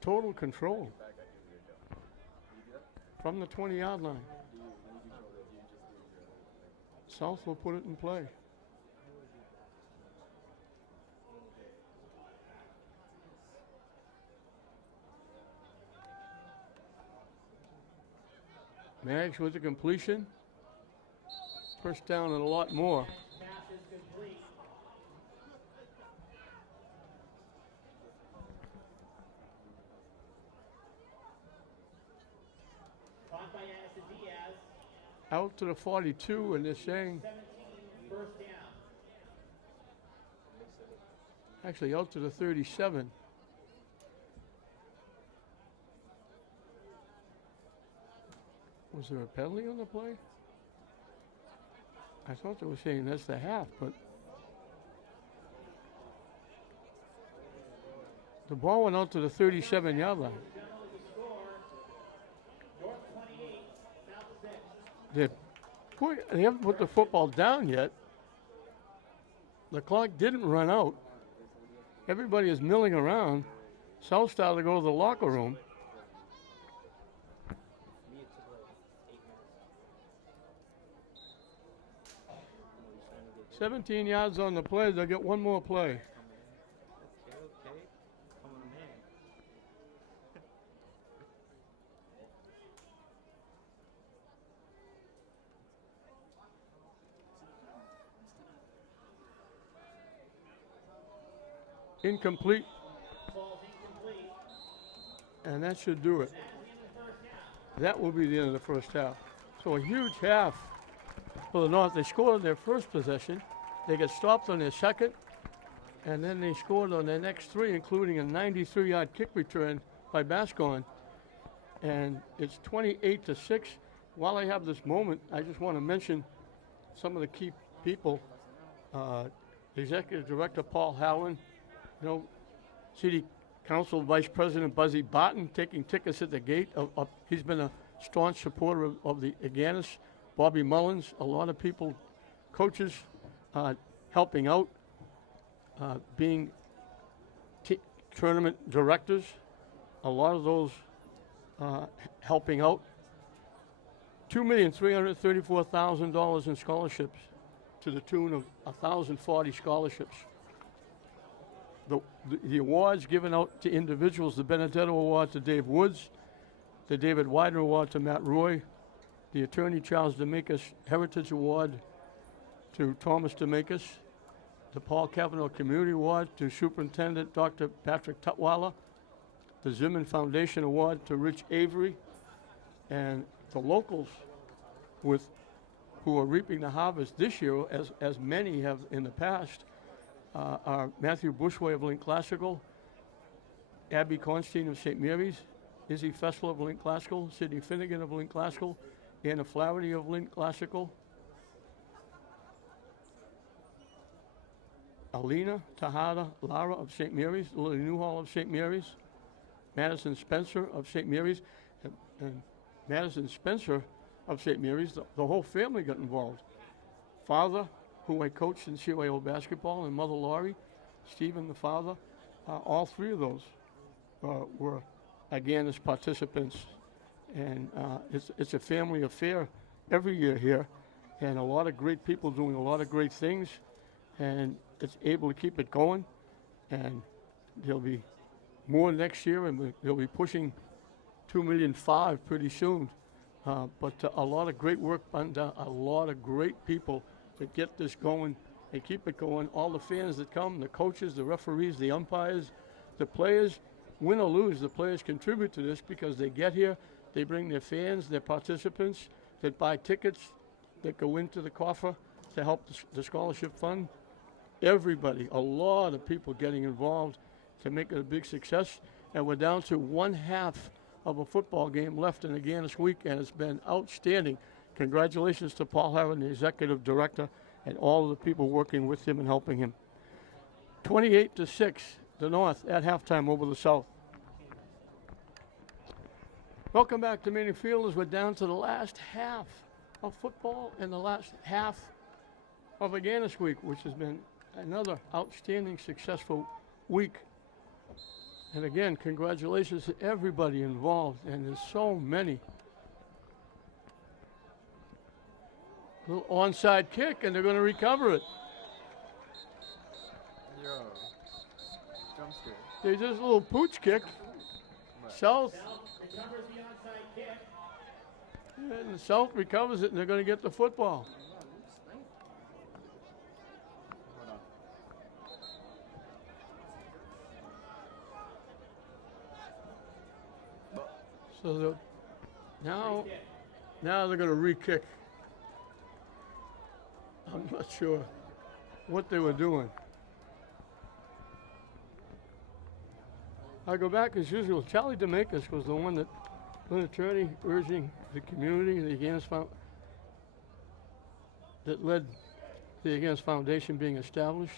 total control from the 20-yard line. South will put it in play. Maggs with the completion. First down and a lot more. Pass is complete. Caught by Agganis to Diaz. Out to the 42, and they're saying 17, first down. actually out to the 37. Was there a penalty on the play? I thought they were saying that's the half, but the ball went out to the 37-yard line. North 28, South 6. They haven't put the football down yet. The clock didn't run out. Everybody is milling around. South started to go to the locker room. Me, it took like 8 minutes. 17 yards on the play. They'll get one more play. Okay. Coming in. Incomplete, Ball's incomplete. and that should do it. That is the end of the first half. That will be the end of the first half. So a huge half for the North. They scored on their first possession. They get stopped on their second, and then they scored on their next 3, including a 93-yard kick return by Bascon. And it's 28-6. While I have this moment, I just want to mention some of the key people. Executive Director Paul Howland, City Council Vice President Buzzy Barton taking tickets at the gate. He's been a staunch supporter of the Agganis. Bobby Mullins, a lot of people, coaches, helping out, being tournament directors. A lot of those helping out. $2,334,000 in scholarships to the tune of 1,040 scholarships. The awards given out to individuals, the Benedetto Award to Dave Woods, the David Widener Award to Matt Roy, the Attorney Charles Demakis Heritage Award to Thomas Demakis, the Paul Cavanaugh Community Award to Superintendent Dr. Patrick Tutwiler, the Zimmern Foundation Award to Rich Avery, and the locals who are reaping the harvest this year, as many have in the past, are Matthew Bushway of Link Classical, Abby Constein of St. Mary's, Izzy Fessler of Link Classical, Sidney Finnegan of Link Classical, Anna Flaherty of Link Classical. Alina Tejada Lara of St. Mary's, Lily Newhall of St. Mary's, Madison Spencer of St. Mary's, and Madison Spencer of St. Mary's, the whole family got involved. Father, who I coached in CYO basketball, and Mother Laurie, Stephen, the father, all three of those were Agganis participants. And it's a family affair every year here, and a lot of great people doing a lot of great things, and it's able to keep it going. And there'll be more next year, and they'll be pushing 2.5 million pretty soon. But a lot of great work done, a lot of great people to get this going and keep it going. All the fans that come, the coaches, the referees, the umpires, the players, win or lose, the players contribute to this because they get here, they bring their fans, their participants that buy tickets that go into the coffer to help the scholarship fund. Everybody, a lot of people getting involved to make it a big success. And we're down to 1/2 of a football game left in the Agganis week, and it's been outstanding. Congratulations to Paul Harron, the executive director, and all of the people working with him and helping him. 28-6, the North at halftime over the South. Welcome back to Manning Field as we're down to the last half of football and the last half of Agganis week, which has been another outstanding, successful week. And again, congratulations to everybody involved, and there's so many. Little onside kick, and they're going to recover it. Yo. Jump scare. They just a little pooch kick. South, Recovers the onside kick. and the South recovers it, and they're going to get the football. Hold on. So now they're going to re-kick. I'm not sure what they were doing. I go back as usual. Charlie DeMakis was the one that, an attorney urging the community, the Agganis that led the Agganis Foundation being established,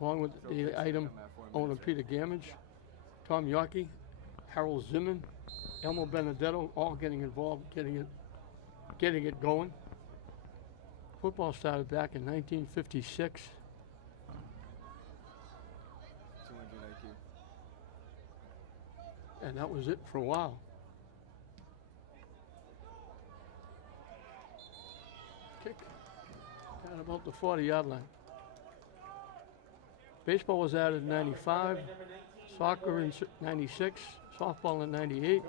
along with the item owner Peter Gamage, Tom Yockey, Harold Zimmern, Elmo Benedetto, all getting involved, getting it going. Football started back in 1956. 200 IQ. And that was it for a while. Kick at about the 40-yard line. Baseball was added in 95, soccer in 96, softball in 98,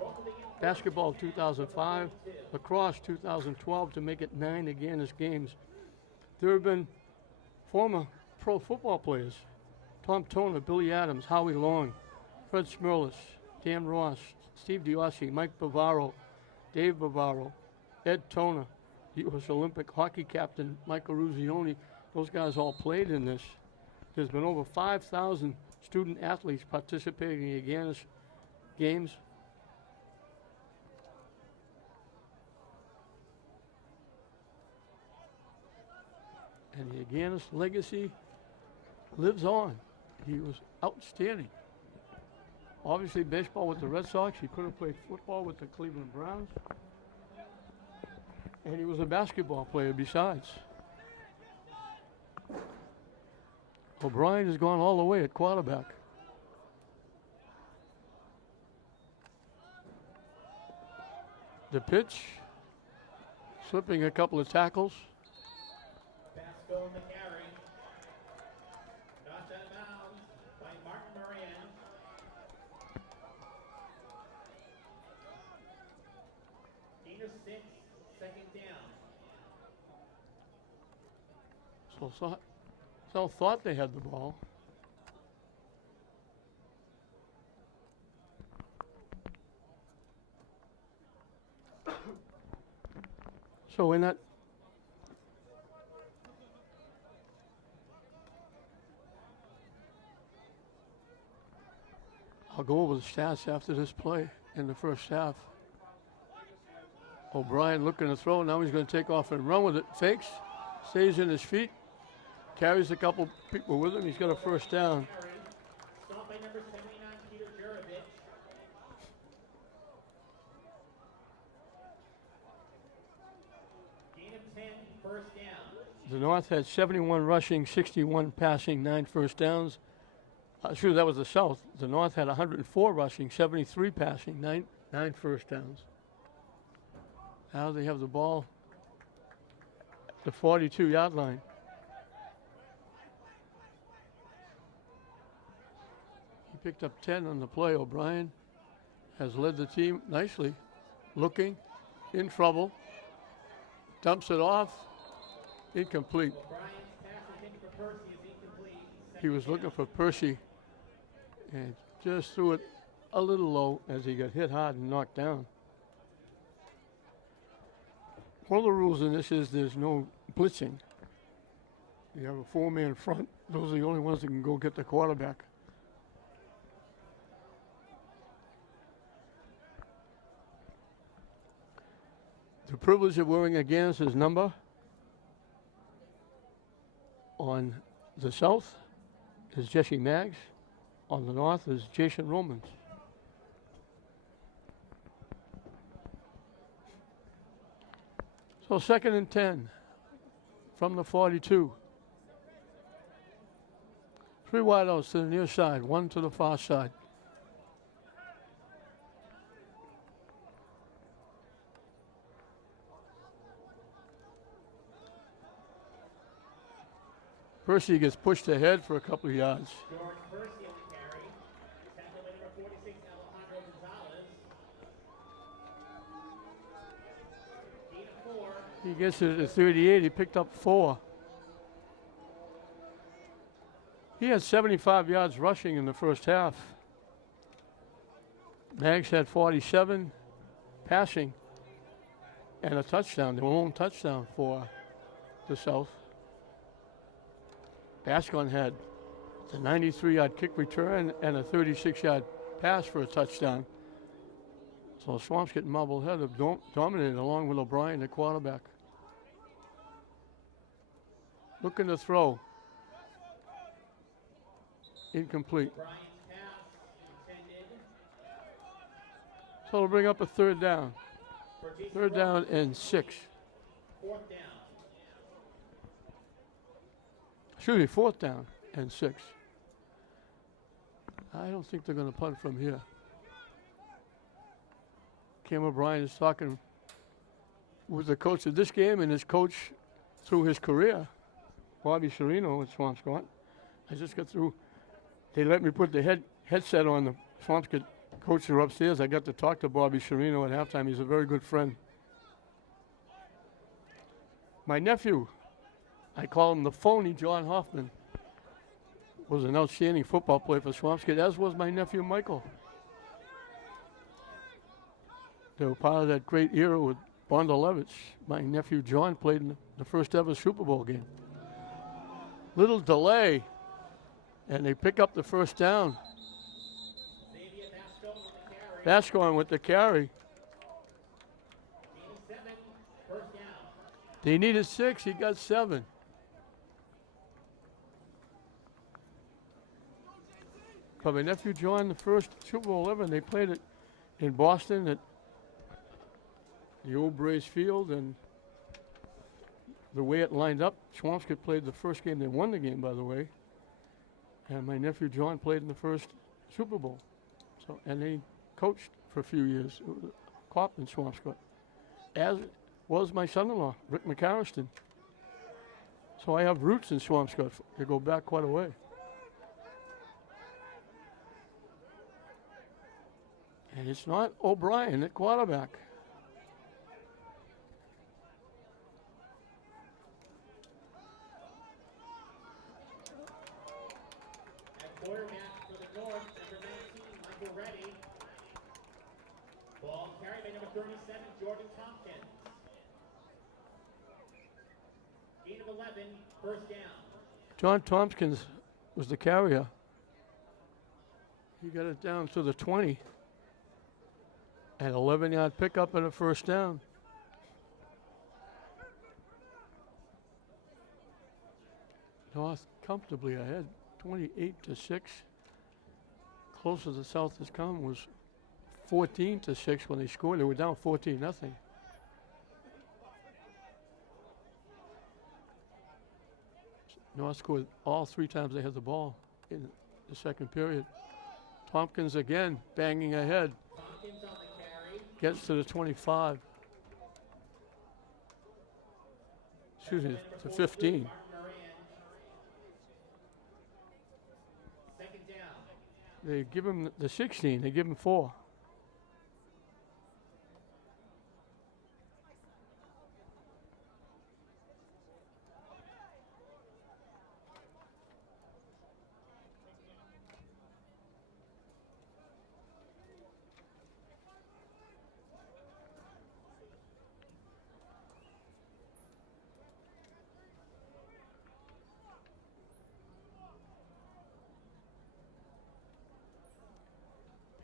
basketball 2005, lacrosse 2012 to make it 9 Agganis games. There have been former pro football players, Tom Toner, Billy Adams, Howie Long, Fred Smirlis, Dan Ross, Steve Diossi, Mike Bavaro, Dave Bavaro, Ed Toner, U.S. Olympic hockey captain Michael Ruzioni. Those guys all played in this. There's been over 5,000 student athletes participating in Agganis games. And the Agganis legacy lives on. He was outstanding. Obviously, baseball with the Red Sox. He could have played football with the Cleveland Browns. And he was a basketball player besides. O'Brien has gone all the way at quarterback. The pitch, slipping a couple of tackles. Basco in the carry. Knocked out of bounds by Martin Moran. Gain of 6, second down. So thought they had the ball. So in that I'll go over the stats after this play in the first half. O'Brien looking to throw. Now he's going to take off and run with it. Fakes. Stays in his feet. carries a couple people with him. He's got a first down. Carry. Stopped by number 79, Peter Juravich. Gain of 10, first down. The North had 71 rushing, 61 passing, 9 first downs. Excuse me, that was the South. The North had 104 rushing, 73 passing, 9 first downs. Now they have the ball at the 42-yard line. He picked up 10 on the play. O'Brien has led the team nicely, looking, in trouble, dumps it off, incomplete. O'Brien's pass intended for Percy is incomplete. He was looking for Percy and just threw it a little low as he got hit hard and knocked down. One of the rules in this is there's no blitzing. You have a 4-man front. Those are the only ones that can go get the quarterback. The privilege of wearing Agganis' number on the South is Jesse Maggs. On the North is Jason Romans. So 2nd and 10 from the 42. 3 wideouts to the near side, 1 to the far side. Percy gets pushed ahead for a couple of yards. George Percy on the carry. Tackled by number 46, Alejandro Gonzalez. Gain of 4. He gets it at 38. He picked up 4. He had 75 yards rushing in the first half. Maggs had 47 passing and a touchdown, the lone touchdown for the South. Bascon had the 93-yard kick return and a 36-yard pass for a touchdown. So Swampscott and Marblehead have dominated along with O'Brien, the quarterback. Looking to throw. Incomplete. Brian's pass intended So it'll bring up a 3rd down. for Jason 3rd down Rollins. and 6. 4th down. Excuse me, 4th down and 6. I don't think they're going to punt from here. Cam O'Brien is talking with the coach of this game and his coach through his career, Bobby Serino at Swampscott. I just got through. They let me put the headset on. The Swampscott coaches are upstairs. I got to talk to Bobby Serino at halftime. He's a very good friend. My nephew, I call him the phony John Hoffman, was an outstanding football player for Swampscott, as was my nephew Michael. They were part of that great era with Bondalevich. My nephew John played in the first ever Super Bowl game. Little delay, and they pick up the first down. Xavier Bascon on the carry. Bascon with the carry. Gain of 7, first down. They needed 6, he got 7. But my nephew John, the first Super Bowl ever, they played it in Boston at the old Braves Field, and the way it lined up, Swampscott played the first game. They won the game, by the way. And my nephew John played in the first Super Bowl. So, and they coached for a few years, cop in Swampscott, as was my son-in-law, Rick McCarriston. So I have roots in Swampscott. They go back quite a way. And it's not O'Brien at quarterback. At quarterback for the North, number 19, Michael Reddy. Ball carried by number 37, Jordan Tompkins. Gain of 11, first down. John Tompkins was the carrier. He got it down to the 20. An 11-yard pickup and a first down. North comfortably ahead, 28-6. Closest the South has come was 14-6 when they scored. They were down 14-0. North scored all 3 times they had the ball in the second period. Tompkins again banging ahead. Tompkins on the carry. Gets to the 25. Excuse me, to 15. Martin Moran. Second down. They give him the 16. They give him 4.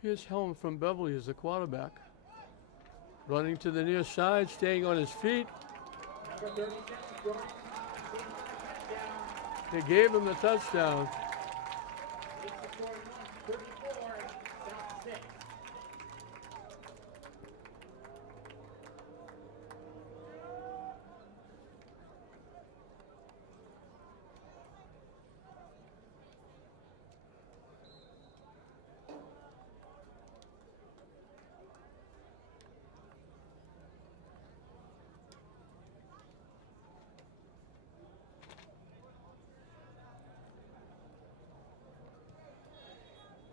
Here's Helm from Beverly as the quarterback. Running to the near side, staying on his feet. Number 36, Jordan. Touchdown. They gave him the touchdown. It's the score 34, South 6.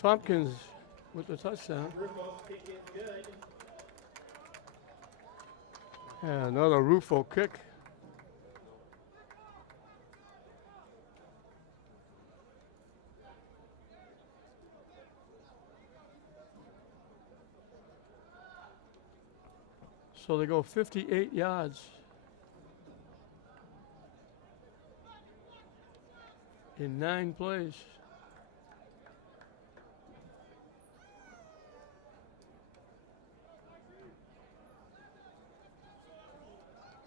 Tompkins with the touchdown. Rufo's kick is good. And another Rufo kick. So they go 58 yards. In 9 plays.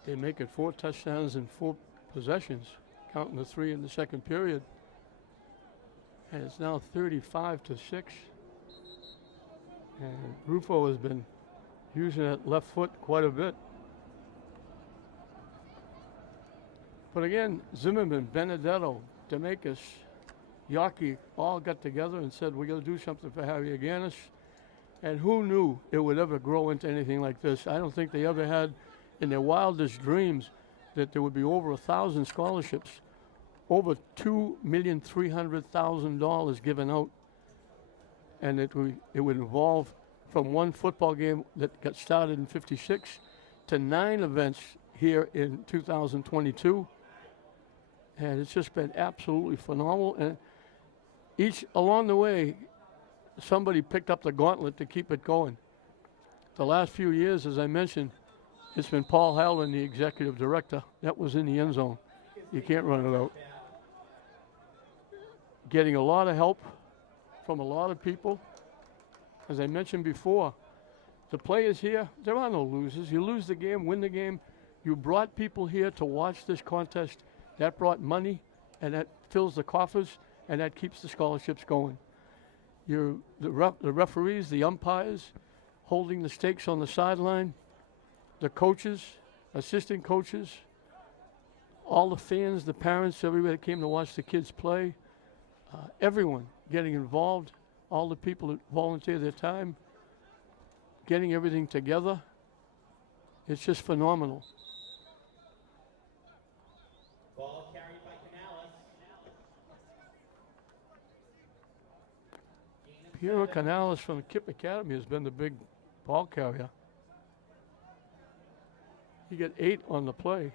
They make it 4 touchdowns and 4 possessions, counting the 3 in the second period. And it's now 35-6. And Rufo has been using that left foot quite a bit. But again, Zimmerman, Benedetto, Demakis, Yaki all got together and said, we got to do something for Harry Agganis. And who knew it would ever grow into anything like this? I don't think they ever had in their wildest dreams that there would be over 1,000 scholarships, over $2,300,000 given out, and it would involve from one football game that got started in '56 to 9 events here in 2022, and it's just been absolutely phenomenal. And each along the way, somebody picked up the gauntlet to keep it going. The last few years, as I mentioned, it's been Paul Howland, the executive director. That was in the end zone. You can't run it out. Getting a lot of help from a lot of people. As I mentioned before, the players here, there are no losers. You lose the game, win the game. You brought people here to watch this contest. That brought money, and that fills the coffers, and that keeps the scholarships going. The referees, the umpires, holding the stakes on the sideline, the coaches, assistant coaches, all the fans, the parents, everybody that came to watch the kids play, everyone getting involved, all the people that volunteer their time, getting everything together. It's just phenomenal. Ball carried by Canales. Piero Canales from the Kip Academy has been the big ball carrier. He got 8 on the play.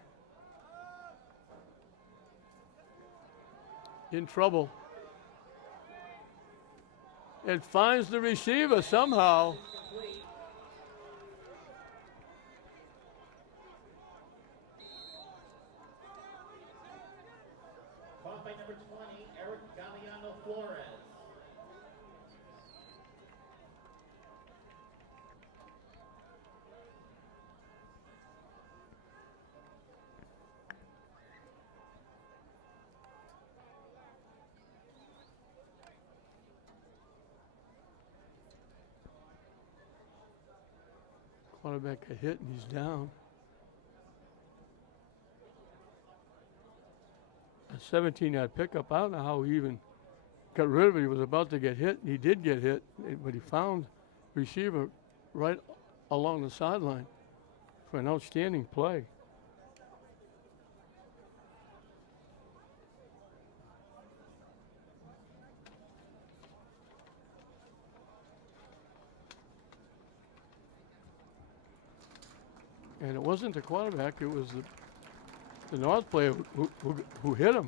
In trouble. And finds the receiver somehow. Complete. Caught by number 20, Eric Galeano Flores. Quarterback got hit and he's down. A 17-yard pickup. I don't know how he even got rid of it. He was about to get hit. He did get hit, but he found receiver right along the sideline for an outstanding play. And it wasn't the quarterback, it was the North player who hit him.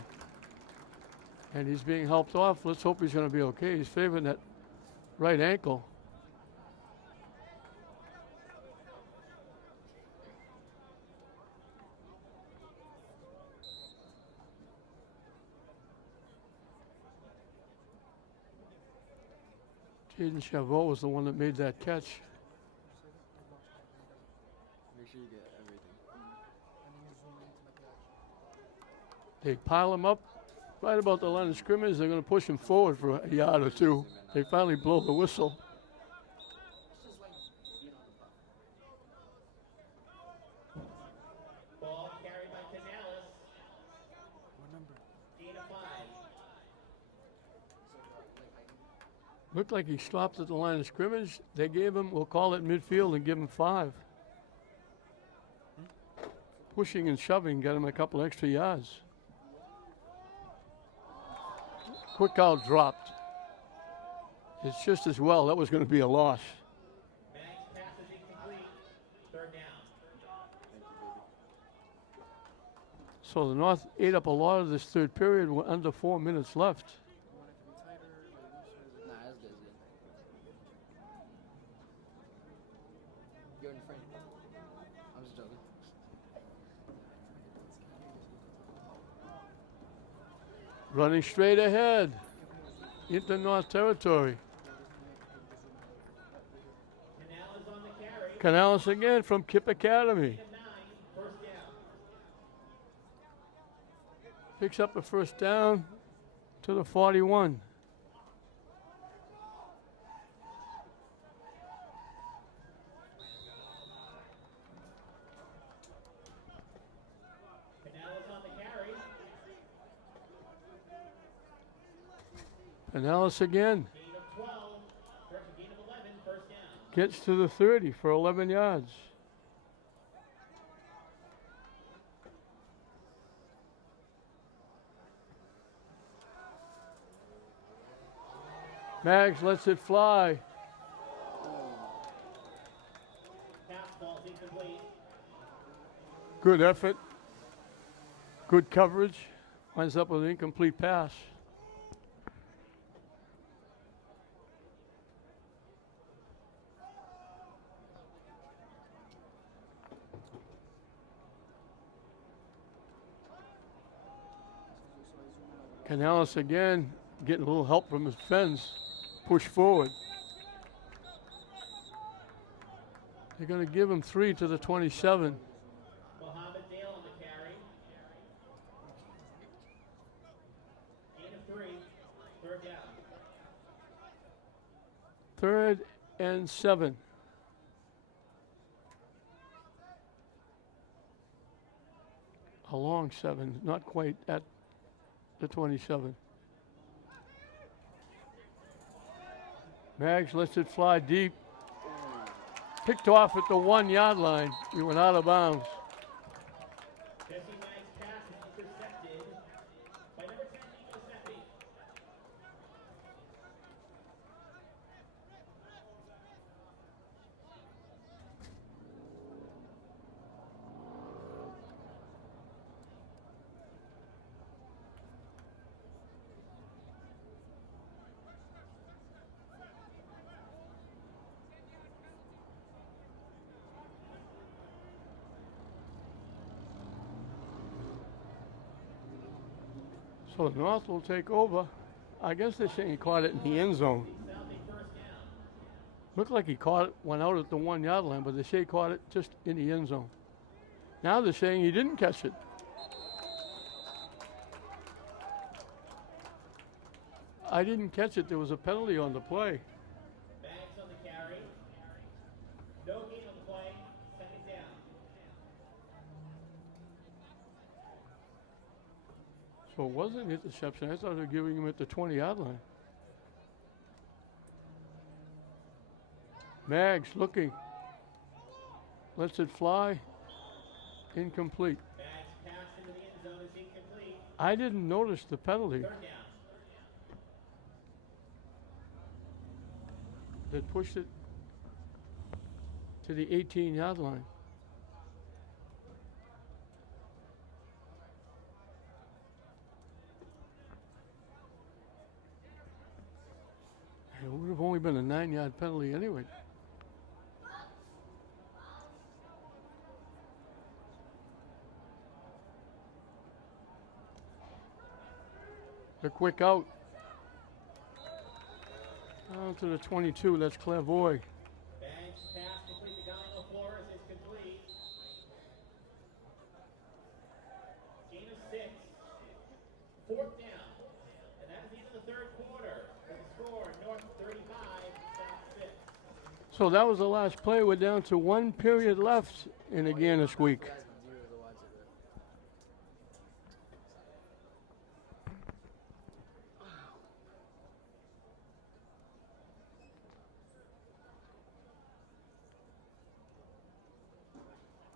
And he's being helped off. Let's hope he's going to be okay. He's favoring that right ankle. Jaden Chavot was the one that made that catch. Make sure you get everything. They pile him up right about the line of scrimmage. They're going to push him forward for a yard or two. They finally blow the whistle. Ball carried by Canales. What number? Gain of 5. Looked like he stopped at the line of scrimmage. They gave him, we'll call it midfield and give him 5. Pushing and shoving got him a couple extra yards. Quick out dropped. It's just as well. That was going to be a loss. Mag's pass is incomplete. 3rd down. Thank you, baby. So the North ate up a lot of this third period with under 4 minutes left. You want it to be tighter, like looser? Nah, that's good. You're in frame. I'm just joking. Running straight ahead into North territory. Canales on the carry. Canales again from Kip Academy. Gain of 9. 1st down. Picks up a first down to the 41. Canales on the carry. Canales again. Gain of 12. Gain of 11. 1st down. Gets to the 30 for 11 yards. Mags lets it fly. Pass ball is incomplete. Good effort. Good coverage. Winds up with an incomplete pass. Canales again getting a little help from his fence. Push forward. They're going to give him 3 to the 27. Mohammed Dale on the carry. Gain of 3. 3rd down. 3rd and 7. A long 7, not quite at the 27. Mags lets it fly deep. Picked off at the 1-yard line. He went out of bounds. Jesse Mag's pass is intercepted by number 10, Nico Seppi. So the North will take over. I guess they're saying he caught it in the end zone. Sounding 1st down. Looked like he caught it, went out at the 1-yard line, but they say he caught it just in the end zone. Now they're saying he didn't catch it. I didn't catch it. There was a penalty on the play. Bags on the carry. No gain on the play. So it wasn't an interception. I thought they were giving him at the 20-yard line. Maggs looking. Lets it fly. Incomplete. Mag's pass into the end zone is incomplete. I didn't notice the penalty Third down. that pushed it to the 18-yard line. It would have only been a 9-yard penalty anyway. A quick out. Down to the 22, that's Clairvoy. Mag's pass complete to Gallo Flores is complete. Gain of 6. Fourth down. And that is the end of the third quarter. With the score, North 35, South 6. So that was the last play. We're down to 1 period left in Agganis week. You guys been zero to watch it, but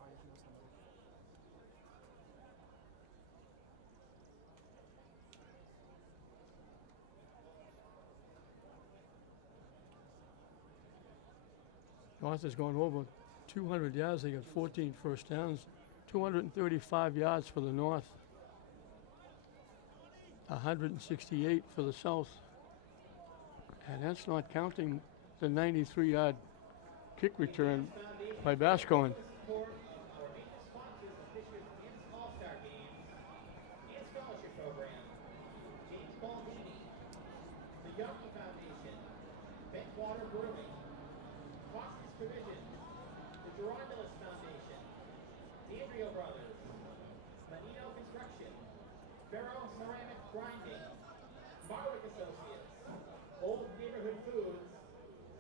oh, you feel somebody. North has gone over 200 yards. They got 14 first downs, 235 yards for the North, 168 for the South. And that's not counting the 93-yard kick return by Bascoin. Support our maintenance sponsors of this year's Agganis All-Star Games and Scholarship Program. James Baldini, the Yogi Foundation, Bentwater Brewing, Costas Provisions, the Gerondalis Foundation, D'Andrio Brothers, Manino Construction, Ferro Ceramic Grinding, Marwick Associates, Old Neighborhood Foods,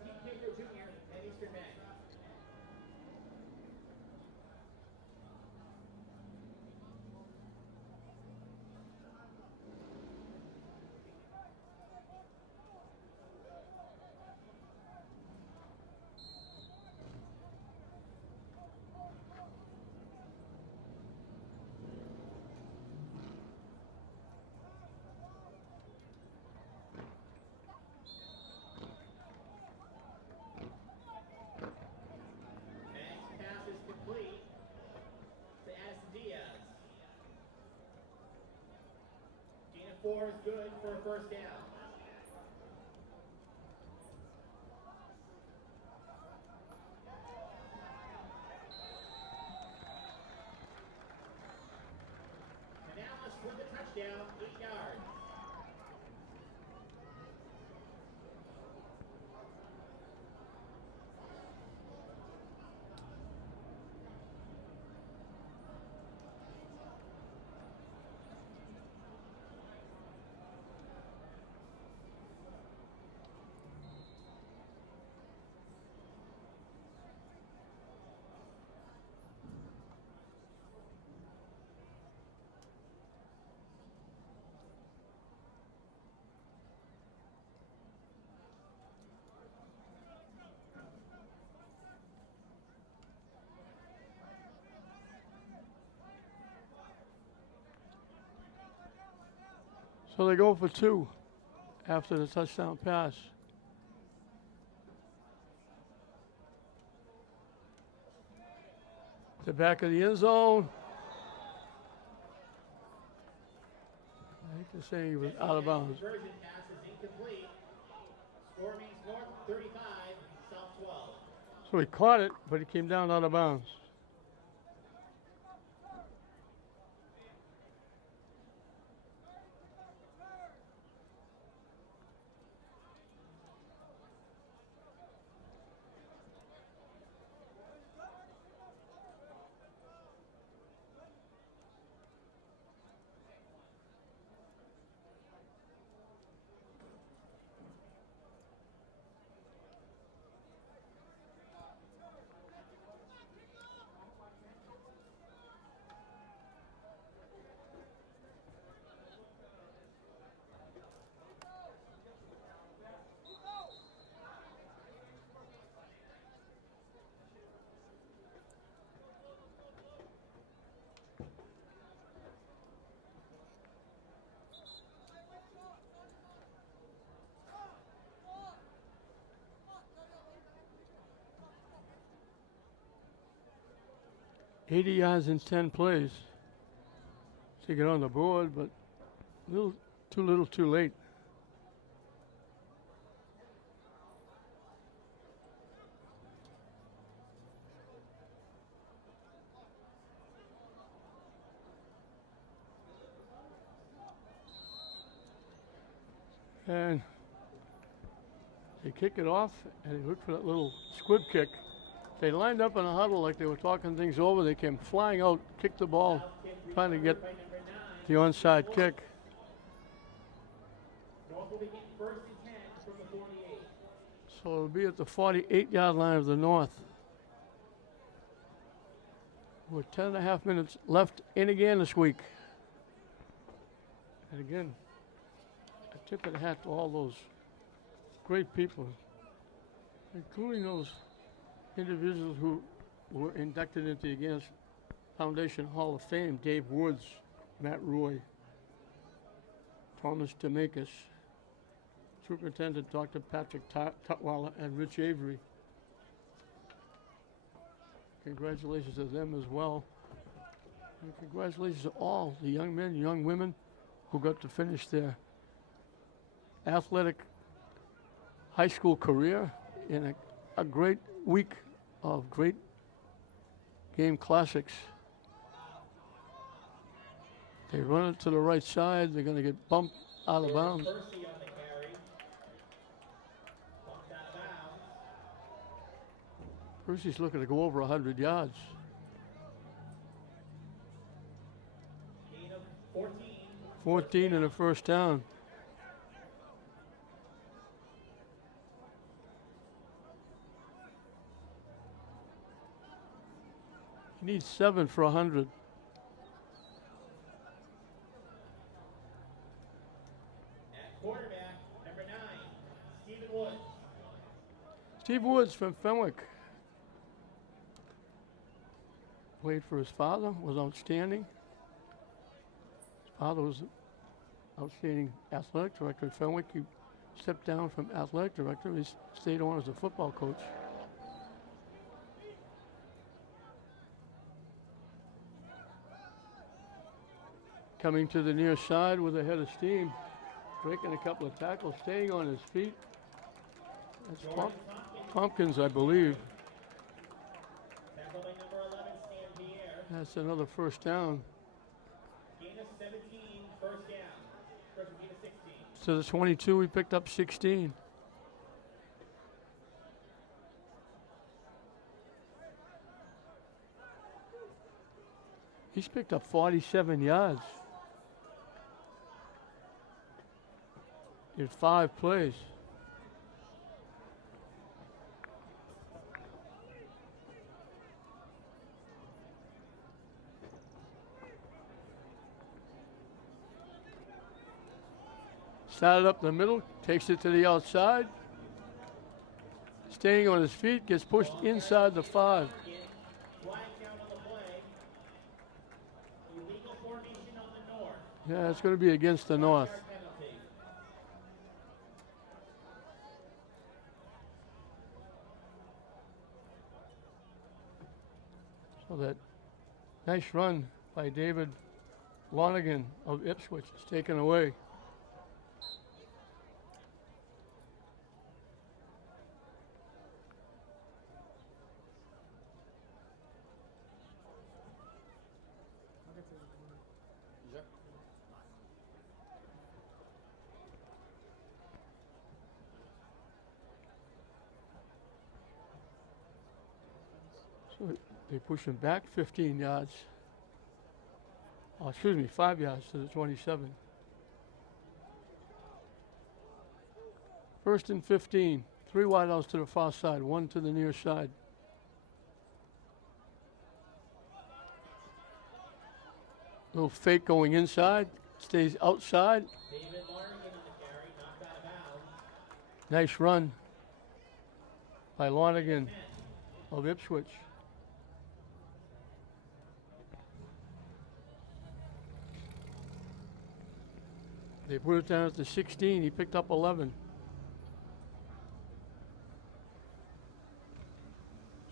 Pete Pedro Jr., and Eastern Bank. Mag's pass is complete to Addison Diaz. Gain of 4 is good for a first down. Canales with the touchdown, 8 yards. So they go for 2 after the touchdown pass. The back of the end zone. I hate to say he was out of bounds. Conversion pass is incomplete. Score remains North 35, South 12. So he caught it, but he came down out of bounds. 80 yards in 10 plays to get on the board, but little too late. And they kick it off, and they look for that little squib kick. They lined up in a huddle like they were talking things over. They came flying out, kicked the ball, trying to get the onside kick. North will be getting first and 10 from the 48. So it'll be at the 48-yard line of the North. With 10 and a half minutes left in again this week. And again, a tip of the hat to all those great people, including those individuals who were inducted into the Agganis Foundation Hall of Fame: Dave Woods, Matt Roy, Thomas Demakis, Superintendent Dr. Patrick Tutwiler, and Rich Avery. Congratulations to them as well. And congratulations to all the young men, young women who got to finish their athletic high school career in a great week of great game classics. They run it to the right side. They're going to get bumped out of bounds. Percy on the carry. Bumped out of bounds. Percy's looking to go over 100 yards. Gain of 14. 14 and a first down. He needs 7 for 100. At quarterback, number 9, Stephen Woods. Steve Woods from Fenwick. Played for his father, was outstanding. His father was an outstanding athletic director at Fenwick. He stepped down from athletic director. He stayed on as a football coach. Coming to the near side with a head of steam, breaking a couple of tackles, staying on his feet. That's Tompkins, I believe. Tackled by number 11, Stan Pierre. That's another first down. Gain of 17, first down. First gain of 16. To the 22, we picked up 16. He's picked up 47 yards. In 5 plays. Started up the middle, takes it to the outside. Staying on his feet, gets pushed inside the 5. Flag down on the play. Illegal formation on the north. Yeah, it's going to be against the North. Yard penalty. So that nice run by David Lonigan of Ipswich is taken away. So they push him back 15 yards. Oh, excuse me, 5 yards to the 27. First and 15. 3 wideouts to the far side, 1 to the near side. Little fake going inside, stays outside. David Larkin on the carry, knocked out of bounds. Nice run by Lonigan of Ipswich. They put it down at the 16. He picked up 11.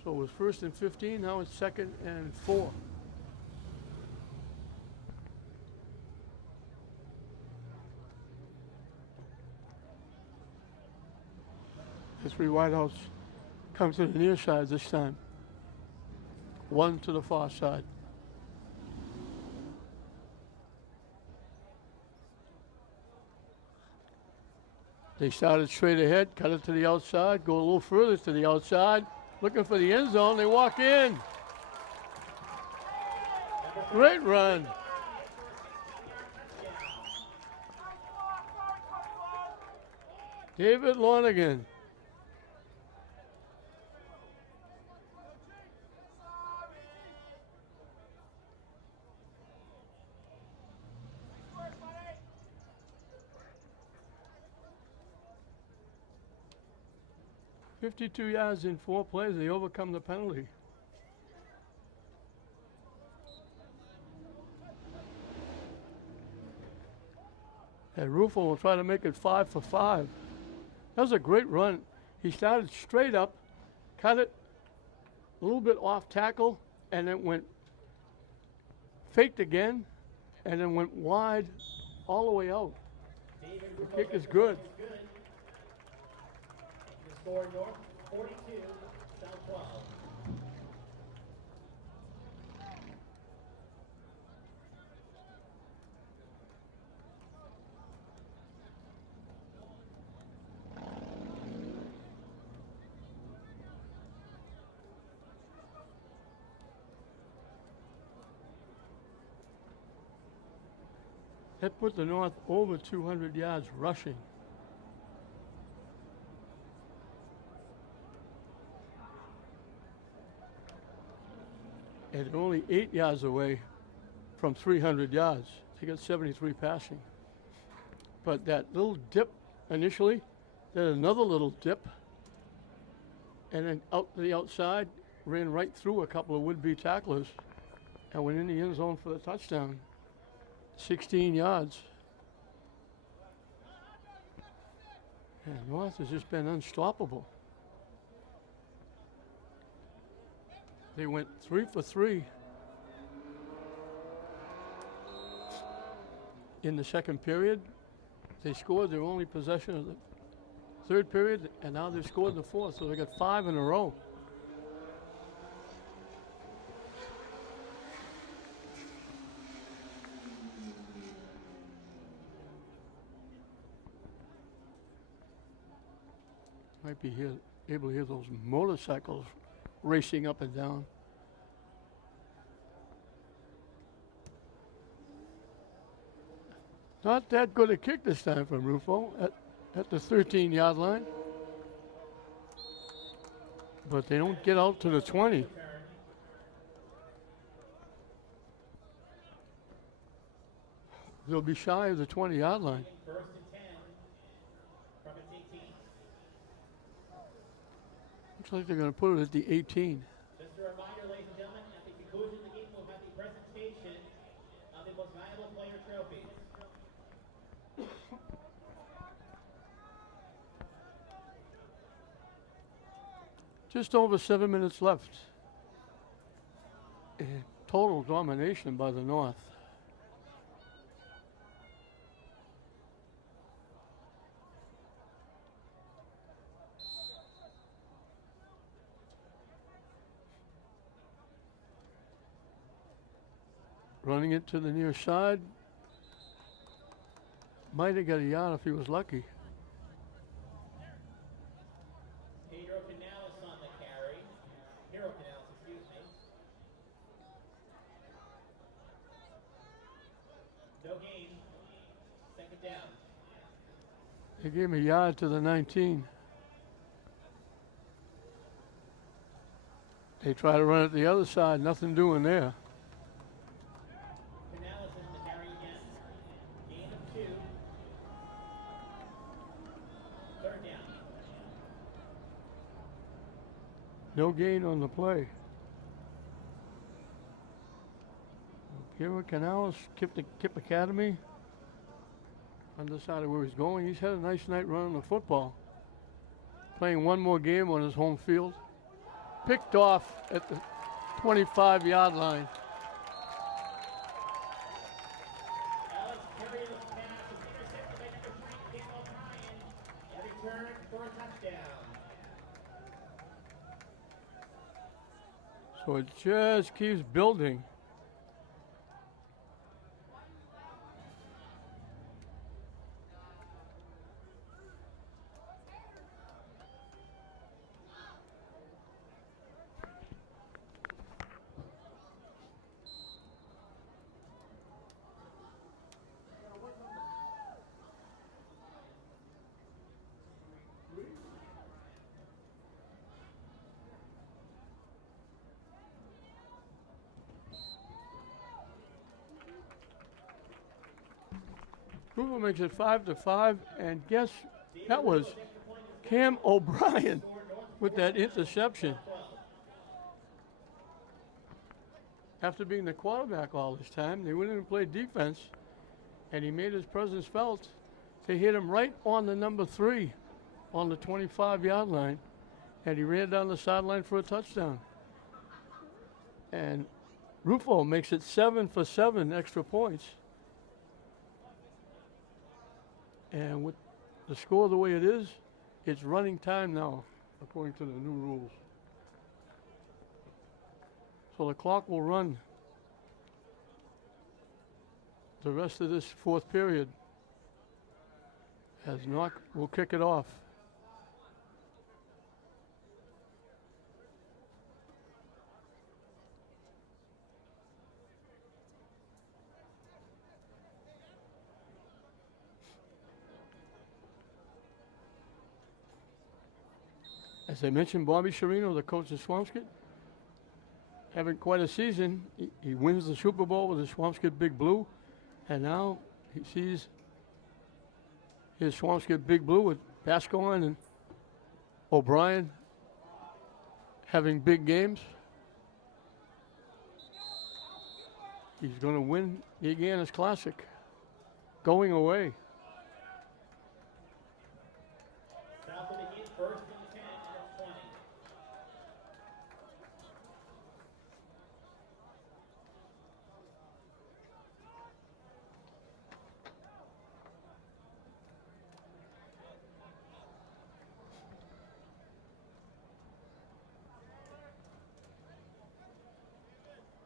So it was 1st and 15, now it's 2nd and 4. The three wideouts come to the near side this time. One to the far side. They started straight ahead, cut it to the outside, go a little further to the outside, looking for the end zone. They walk in. Great run. David Lonigan. "52 yards in 4 plays. They overcome the penalty. And Rufo will try to make it 5 for 5. That was a great run. He started straight up, cut it a little bit off tackle, and then went faked again, and then went wide all the way out. The kick is good. The score North 42, South 12. That put the North over 200 yards rushing. And they're only 8 yards away from 300 yards. They got 73 passing. But that little dip initially, then another little dip, and then out to the outside, ran right through a couple of would-be tacklers and went in the end zone for the touchdown. 16 yards. And North has just been unstoppable. They went 3 for 3 in the second period. They scored their only possession of the third period, and now they've scored the fourth, so they got 5 in a row. Might be able to hear those motorcycles racing up and down. Not that good a kick this time from Rufo at the 13-yard line. But they don't get out to the 20. They'll be shy of the 20-yard line. First and 10 from its 18. Looks like they're going to put it at the 18. Just a reminder, ladies and gentlemen, at the conclusion of the game, we'll have the presentation of the most valuable player trophies. Just over 7 minutes left. Total domination by the North. Running it to the near side. Might have got a yard if he was lucky. Pedro Canales on the carry. Hero Canales, excuse me. No gain. Second down. They gave him a yard to the 19. They try to run it the other side, nothing doing there. Canales in the carry again. Gain of 2. Third down. No gain on the play. Here at Canales, Kip Academy. Undecided where he's going. He's had a nice night running the football. Playing one more game on his home field. picked off at the 25-yard line. Alex Perry's pass is intercepted by number 3, Kim O'Brien, and returned for a touchdown. So it just keeps building. Rufo makes it 5-5, and guess that was Cam O'Brien with that interception. After being the quarterback all this time, they went in and played defense, and he made his presence felt. They hit him right on the number 3 on the 25-yard line, and he ran down the sideline for a touchdown. And Rufo makes it 7 for 7 extra points. And with the score the way it is, it's running time now, according to the new rules. So the clock will run the rest of this fourth period as Knock will kick it off. As I mentioned, Bobby Chirino, the coach of Swampscott, having quite a season. He wins the Super Bowl with the Swampscott Big Blue, and now he sees his Swampscott Big Blue with Bascon and O'Brien having big games. He's going to win the Agganis Classic going away. South of the Heat, first and 10 at 20.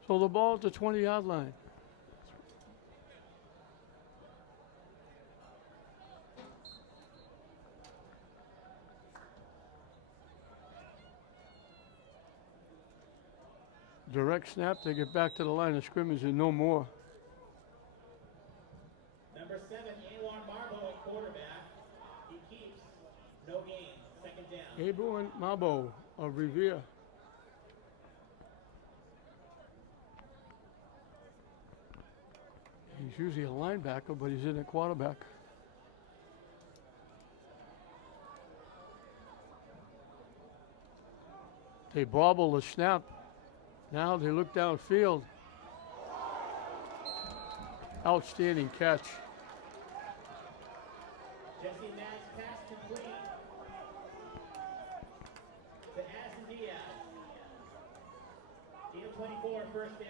So the ball at the 20-yard line. Direct snap, they get back to the line of scrimmage and no more. Number 7, Anwar Marbo at quarterback. He keeps no gain. Second down. Abel and Mabo of Revere. He's usually a linebacker, but he's in at quarterback. They bobble the snap. Now they look downfield. Outstanding catch. Jesse Mack's pass complete to Addison Diaz. Deal 24, first down.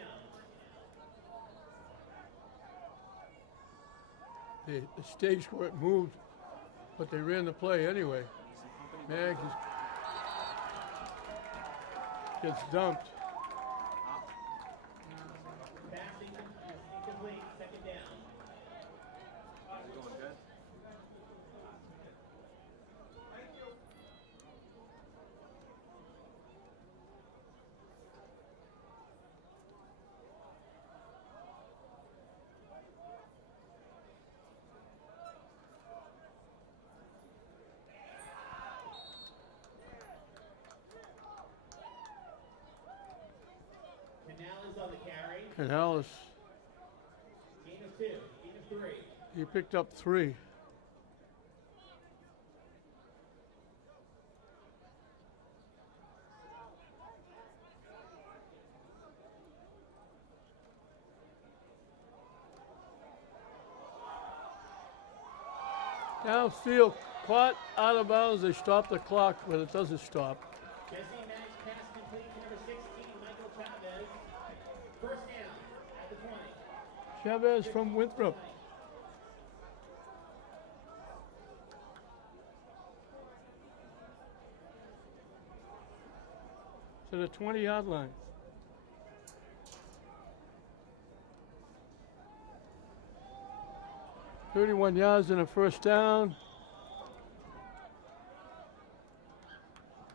The stage squirt moved, but they ran the play anyway. Mag gets dumped. Passing incomplete, second down. Going good. Canales on the carry. Canales, Gain of 2, gain of 3. he picked up 3. Downfield, caught out of bounds. They stop the clock, but it doesn't stop. Jesse Mack's pass complete Chavez from Winthrop. To the 20-yard line. "31 yards and a first down."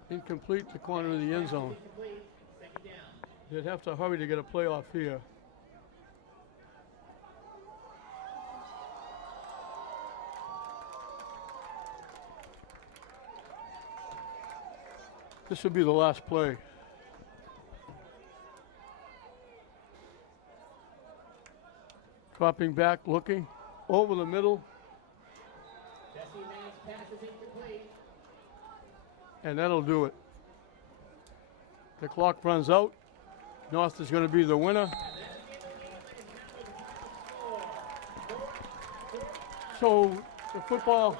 Incomplete the corner of the end zone. Incomplete. Second down. They'd have to hurry to get a playoff here. This will be the last play. Dropping back, looking over the middle, Jesse Manning's pass is incomplete. and that'll do it. The clock runs out. North is going to be the winner. So the football,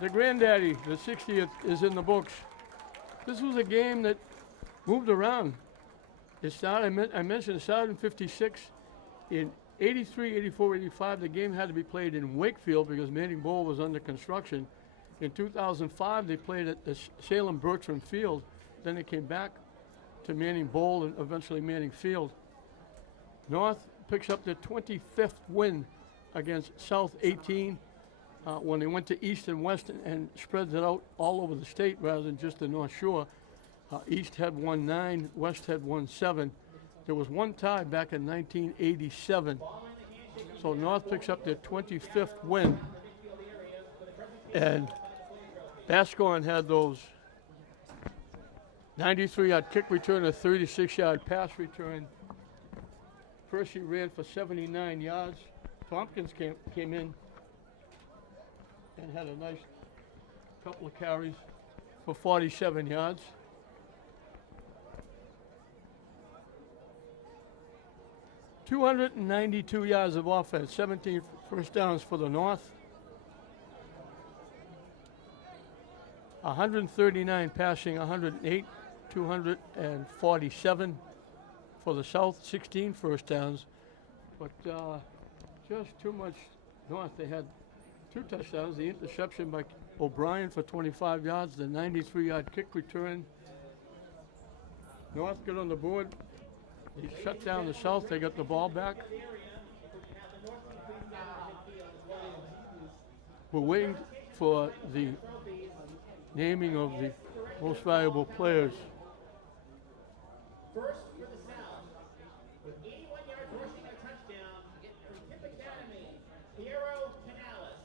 the granddaddy, the 60th, is in the books. This was a game that moved around. It started, I mentioned it started in 56. In 83, 84, 85, the game had to be played in Wakefield because Manning Bowl was under construction. In 2005, they played at the Salem Bertram Field. Then they came back to Manning Bowl and eventually Manning Field. North picks up their 25th win against South 18 when they went to East and West and spreads it out all over the state rather than just the North Shore. East had won 9, West had won 7. There was one tie back in 1987. So North picks up their 25th win. And Bascon had those 93-yard kick return, a 36-yard pass return. Percy ran for 79 yards. Tompkins came in and had a nice couple of carries for 47 yards. .292 yards of offense, 17 first downs for the North. 139 passing, 108, 247 for the South, 16 first downs. But just too much North. They had 2 touchdowns, the interception by O'Brien for 25 yards, the 93-yard kick return. North got on the board. He shut down the South. They got the ball back. We're waiting for the naming of the most valuable players. First for the South, with 81 yards rushing and a touchdown from Tip Academy, Piero Canales.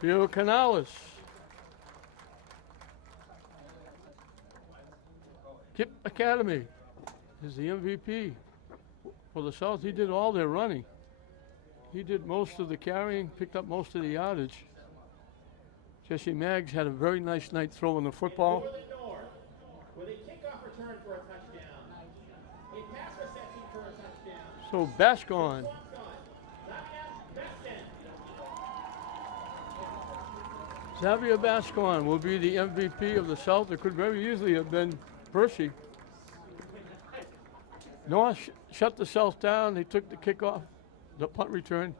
Piero Canales. Kip Academy is the MVP for the South. He did all their running. He did most of the carrying, picked up most of the yardage. Jesse Maggs had a very nice night throwing the football. For the North, with a kickoff return for a touchdown, a pass reception for a touchdown. So Bascon. Xavier Bascon will be the MVP of the South. It could very easily have been Percy. North shut the South down. They took the kickoff, the punt return.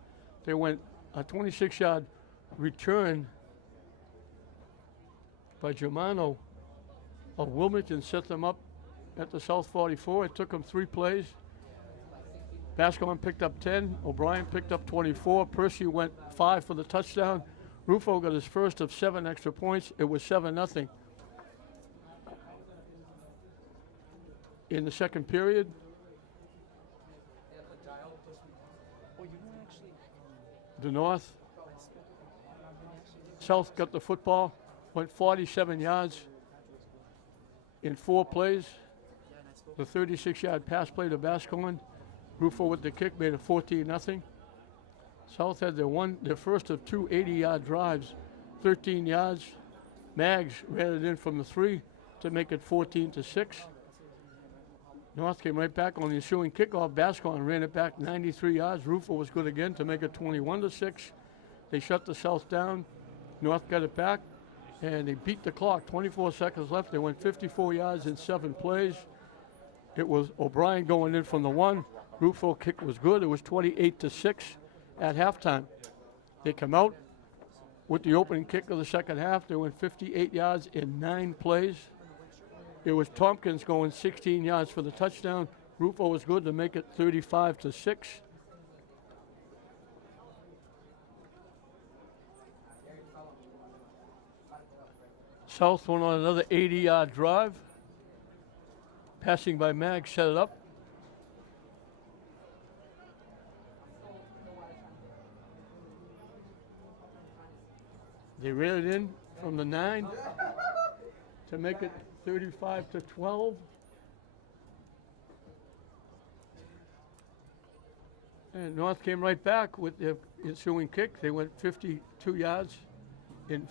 They went a 26-yard return by Germano of Wilmington, set them up at the South 44. It took them 3 plays. Bascon picked up 10. O'Brien picked up 24. Percy went 5 for the touchdown. Rufo got his first of 7 extra points. It was 7-0. In the second period, the North, South got the football, went 47 yards in 4 plays. The 36-yard pass play to Bascon. Rufo with the kick made it 14-0. South had their first of 2 80-yard drives, 13 yards. Maggs ran it in from the 3 to make it 14-6. North came right back on the ensuing kickoff. Bascon ran it back 93 yards. Rufo was good again to make it 21-6. They shut the South down. North got it back, and they beat the clock. 24 seconds left. They went 54 yards in 7 plays. It was O'Brien going in from the 1. Rufo kick was good. It was 28-6 at halftime. They come out with the opening kick of the second half. They went 58 yards in 9 plays. It was Tompkins going 16 yards for the touchdown. Rufo was good to make it 35-6. South went on another 80-yard drive. Passing by Mag set it up. They reeled it in from the 9 to make it 35-12. And North came right back with the ensuing kick. They went 52 yards in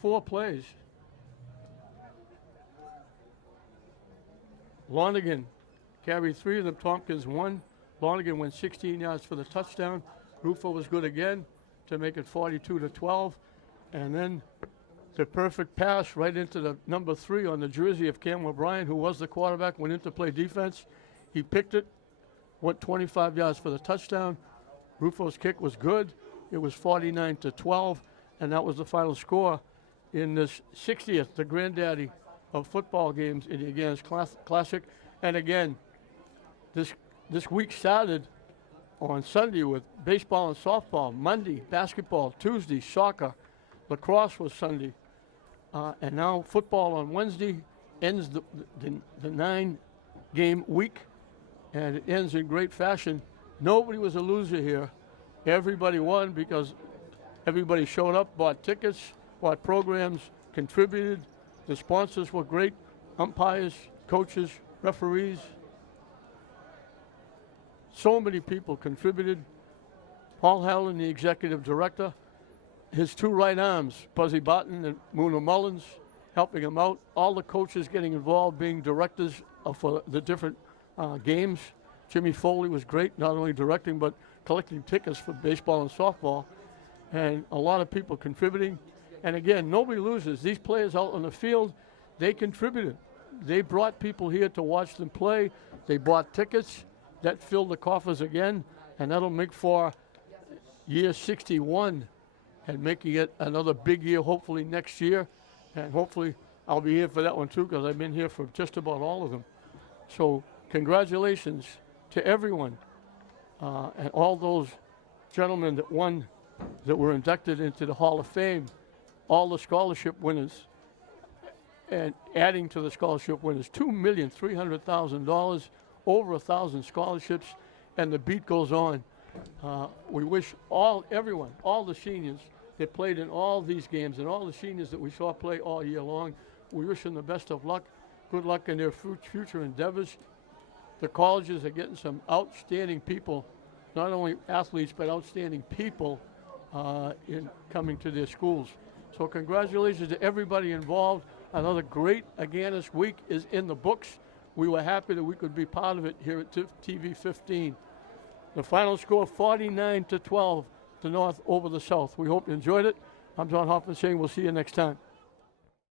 4 plays. Lonergan carried 3 of them. Tompkins 1. Lonergan went 16 yards for the touchdown. Rufo was good again to make it 42-12. And then the perfect pass right into the number 3 on the jersey of Cam O'Brien, who was the quarterback, went in to play defense. He picked it, went 25 yards for the touchdown. Rufo's kick was good. It was 49-12, and that was the final score in this 60th, the granddaddy of football games in the Agganis Classic. And again, this week started on Sunday with baseball and softball, Monday basketball, Tuesday soccer, lacrosse was Sunday, and now football on Wednesday ends the 9-game week, and it ends in great fashion. Nobody was a loser here. Everybody won because everybody showed up, bought tickets, bought programs, contributed. The sponsors were great, umpires, coaches, referees. So many people contributed. Paul Helen, the executive director, his 2 right arms, Puzzy Barton and Muna Mullins, helping him out. All the coaches getting involved, being directors for the different games. Jimmy Foley was great, not only directing, but collecting tickets for baseball and softball. And a lot of people contributing. And again, nobody loses. These players out on the field, they contributed. They brought people here to watch them play. They bought tickets. That filled the coffers again, and that'll make for year 61 and making it another big year, hopefully next year. And hopefully I'll be here for that one too, because I've been here for just about all of them. So congratulations to everyone and all those gentlemen that won, that were inducted into the Hall of Fame, all the scholarship winners, and adding to the scholarship winners, $2,300,000, over 1,000 scholarships, and the beat goes on. We wish everyone, all the seniors that played in all these games and all the seniors that we saw play all year long, we wish them the best of luck, good luck in their future endeavors. The colleges are getting some outstanding people, not only athletes, but outstanding people in coming to their schools. So congratulations to everybody involved. Another great Agganis week is in the books. We were happy that we could be part of it here at TV 15. The final score, 49-12, the North over the South. We hope you enjoyed it. I'm John Hoffman saying we'll see you next time.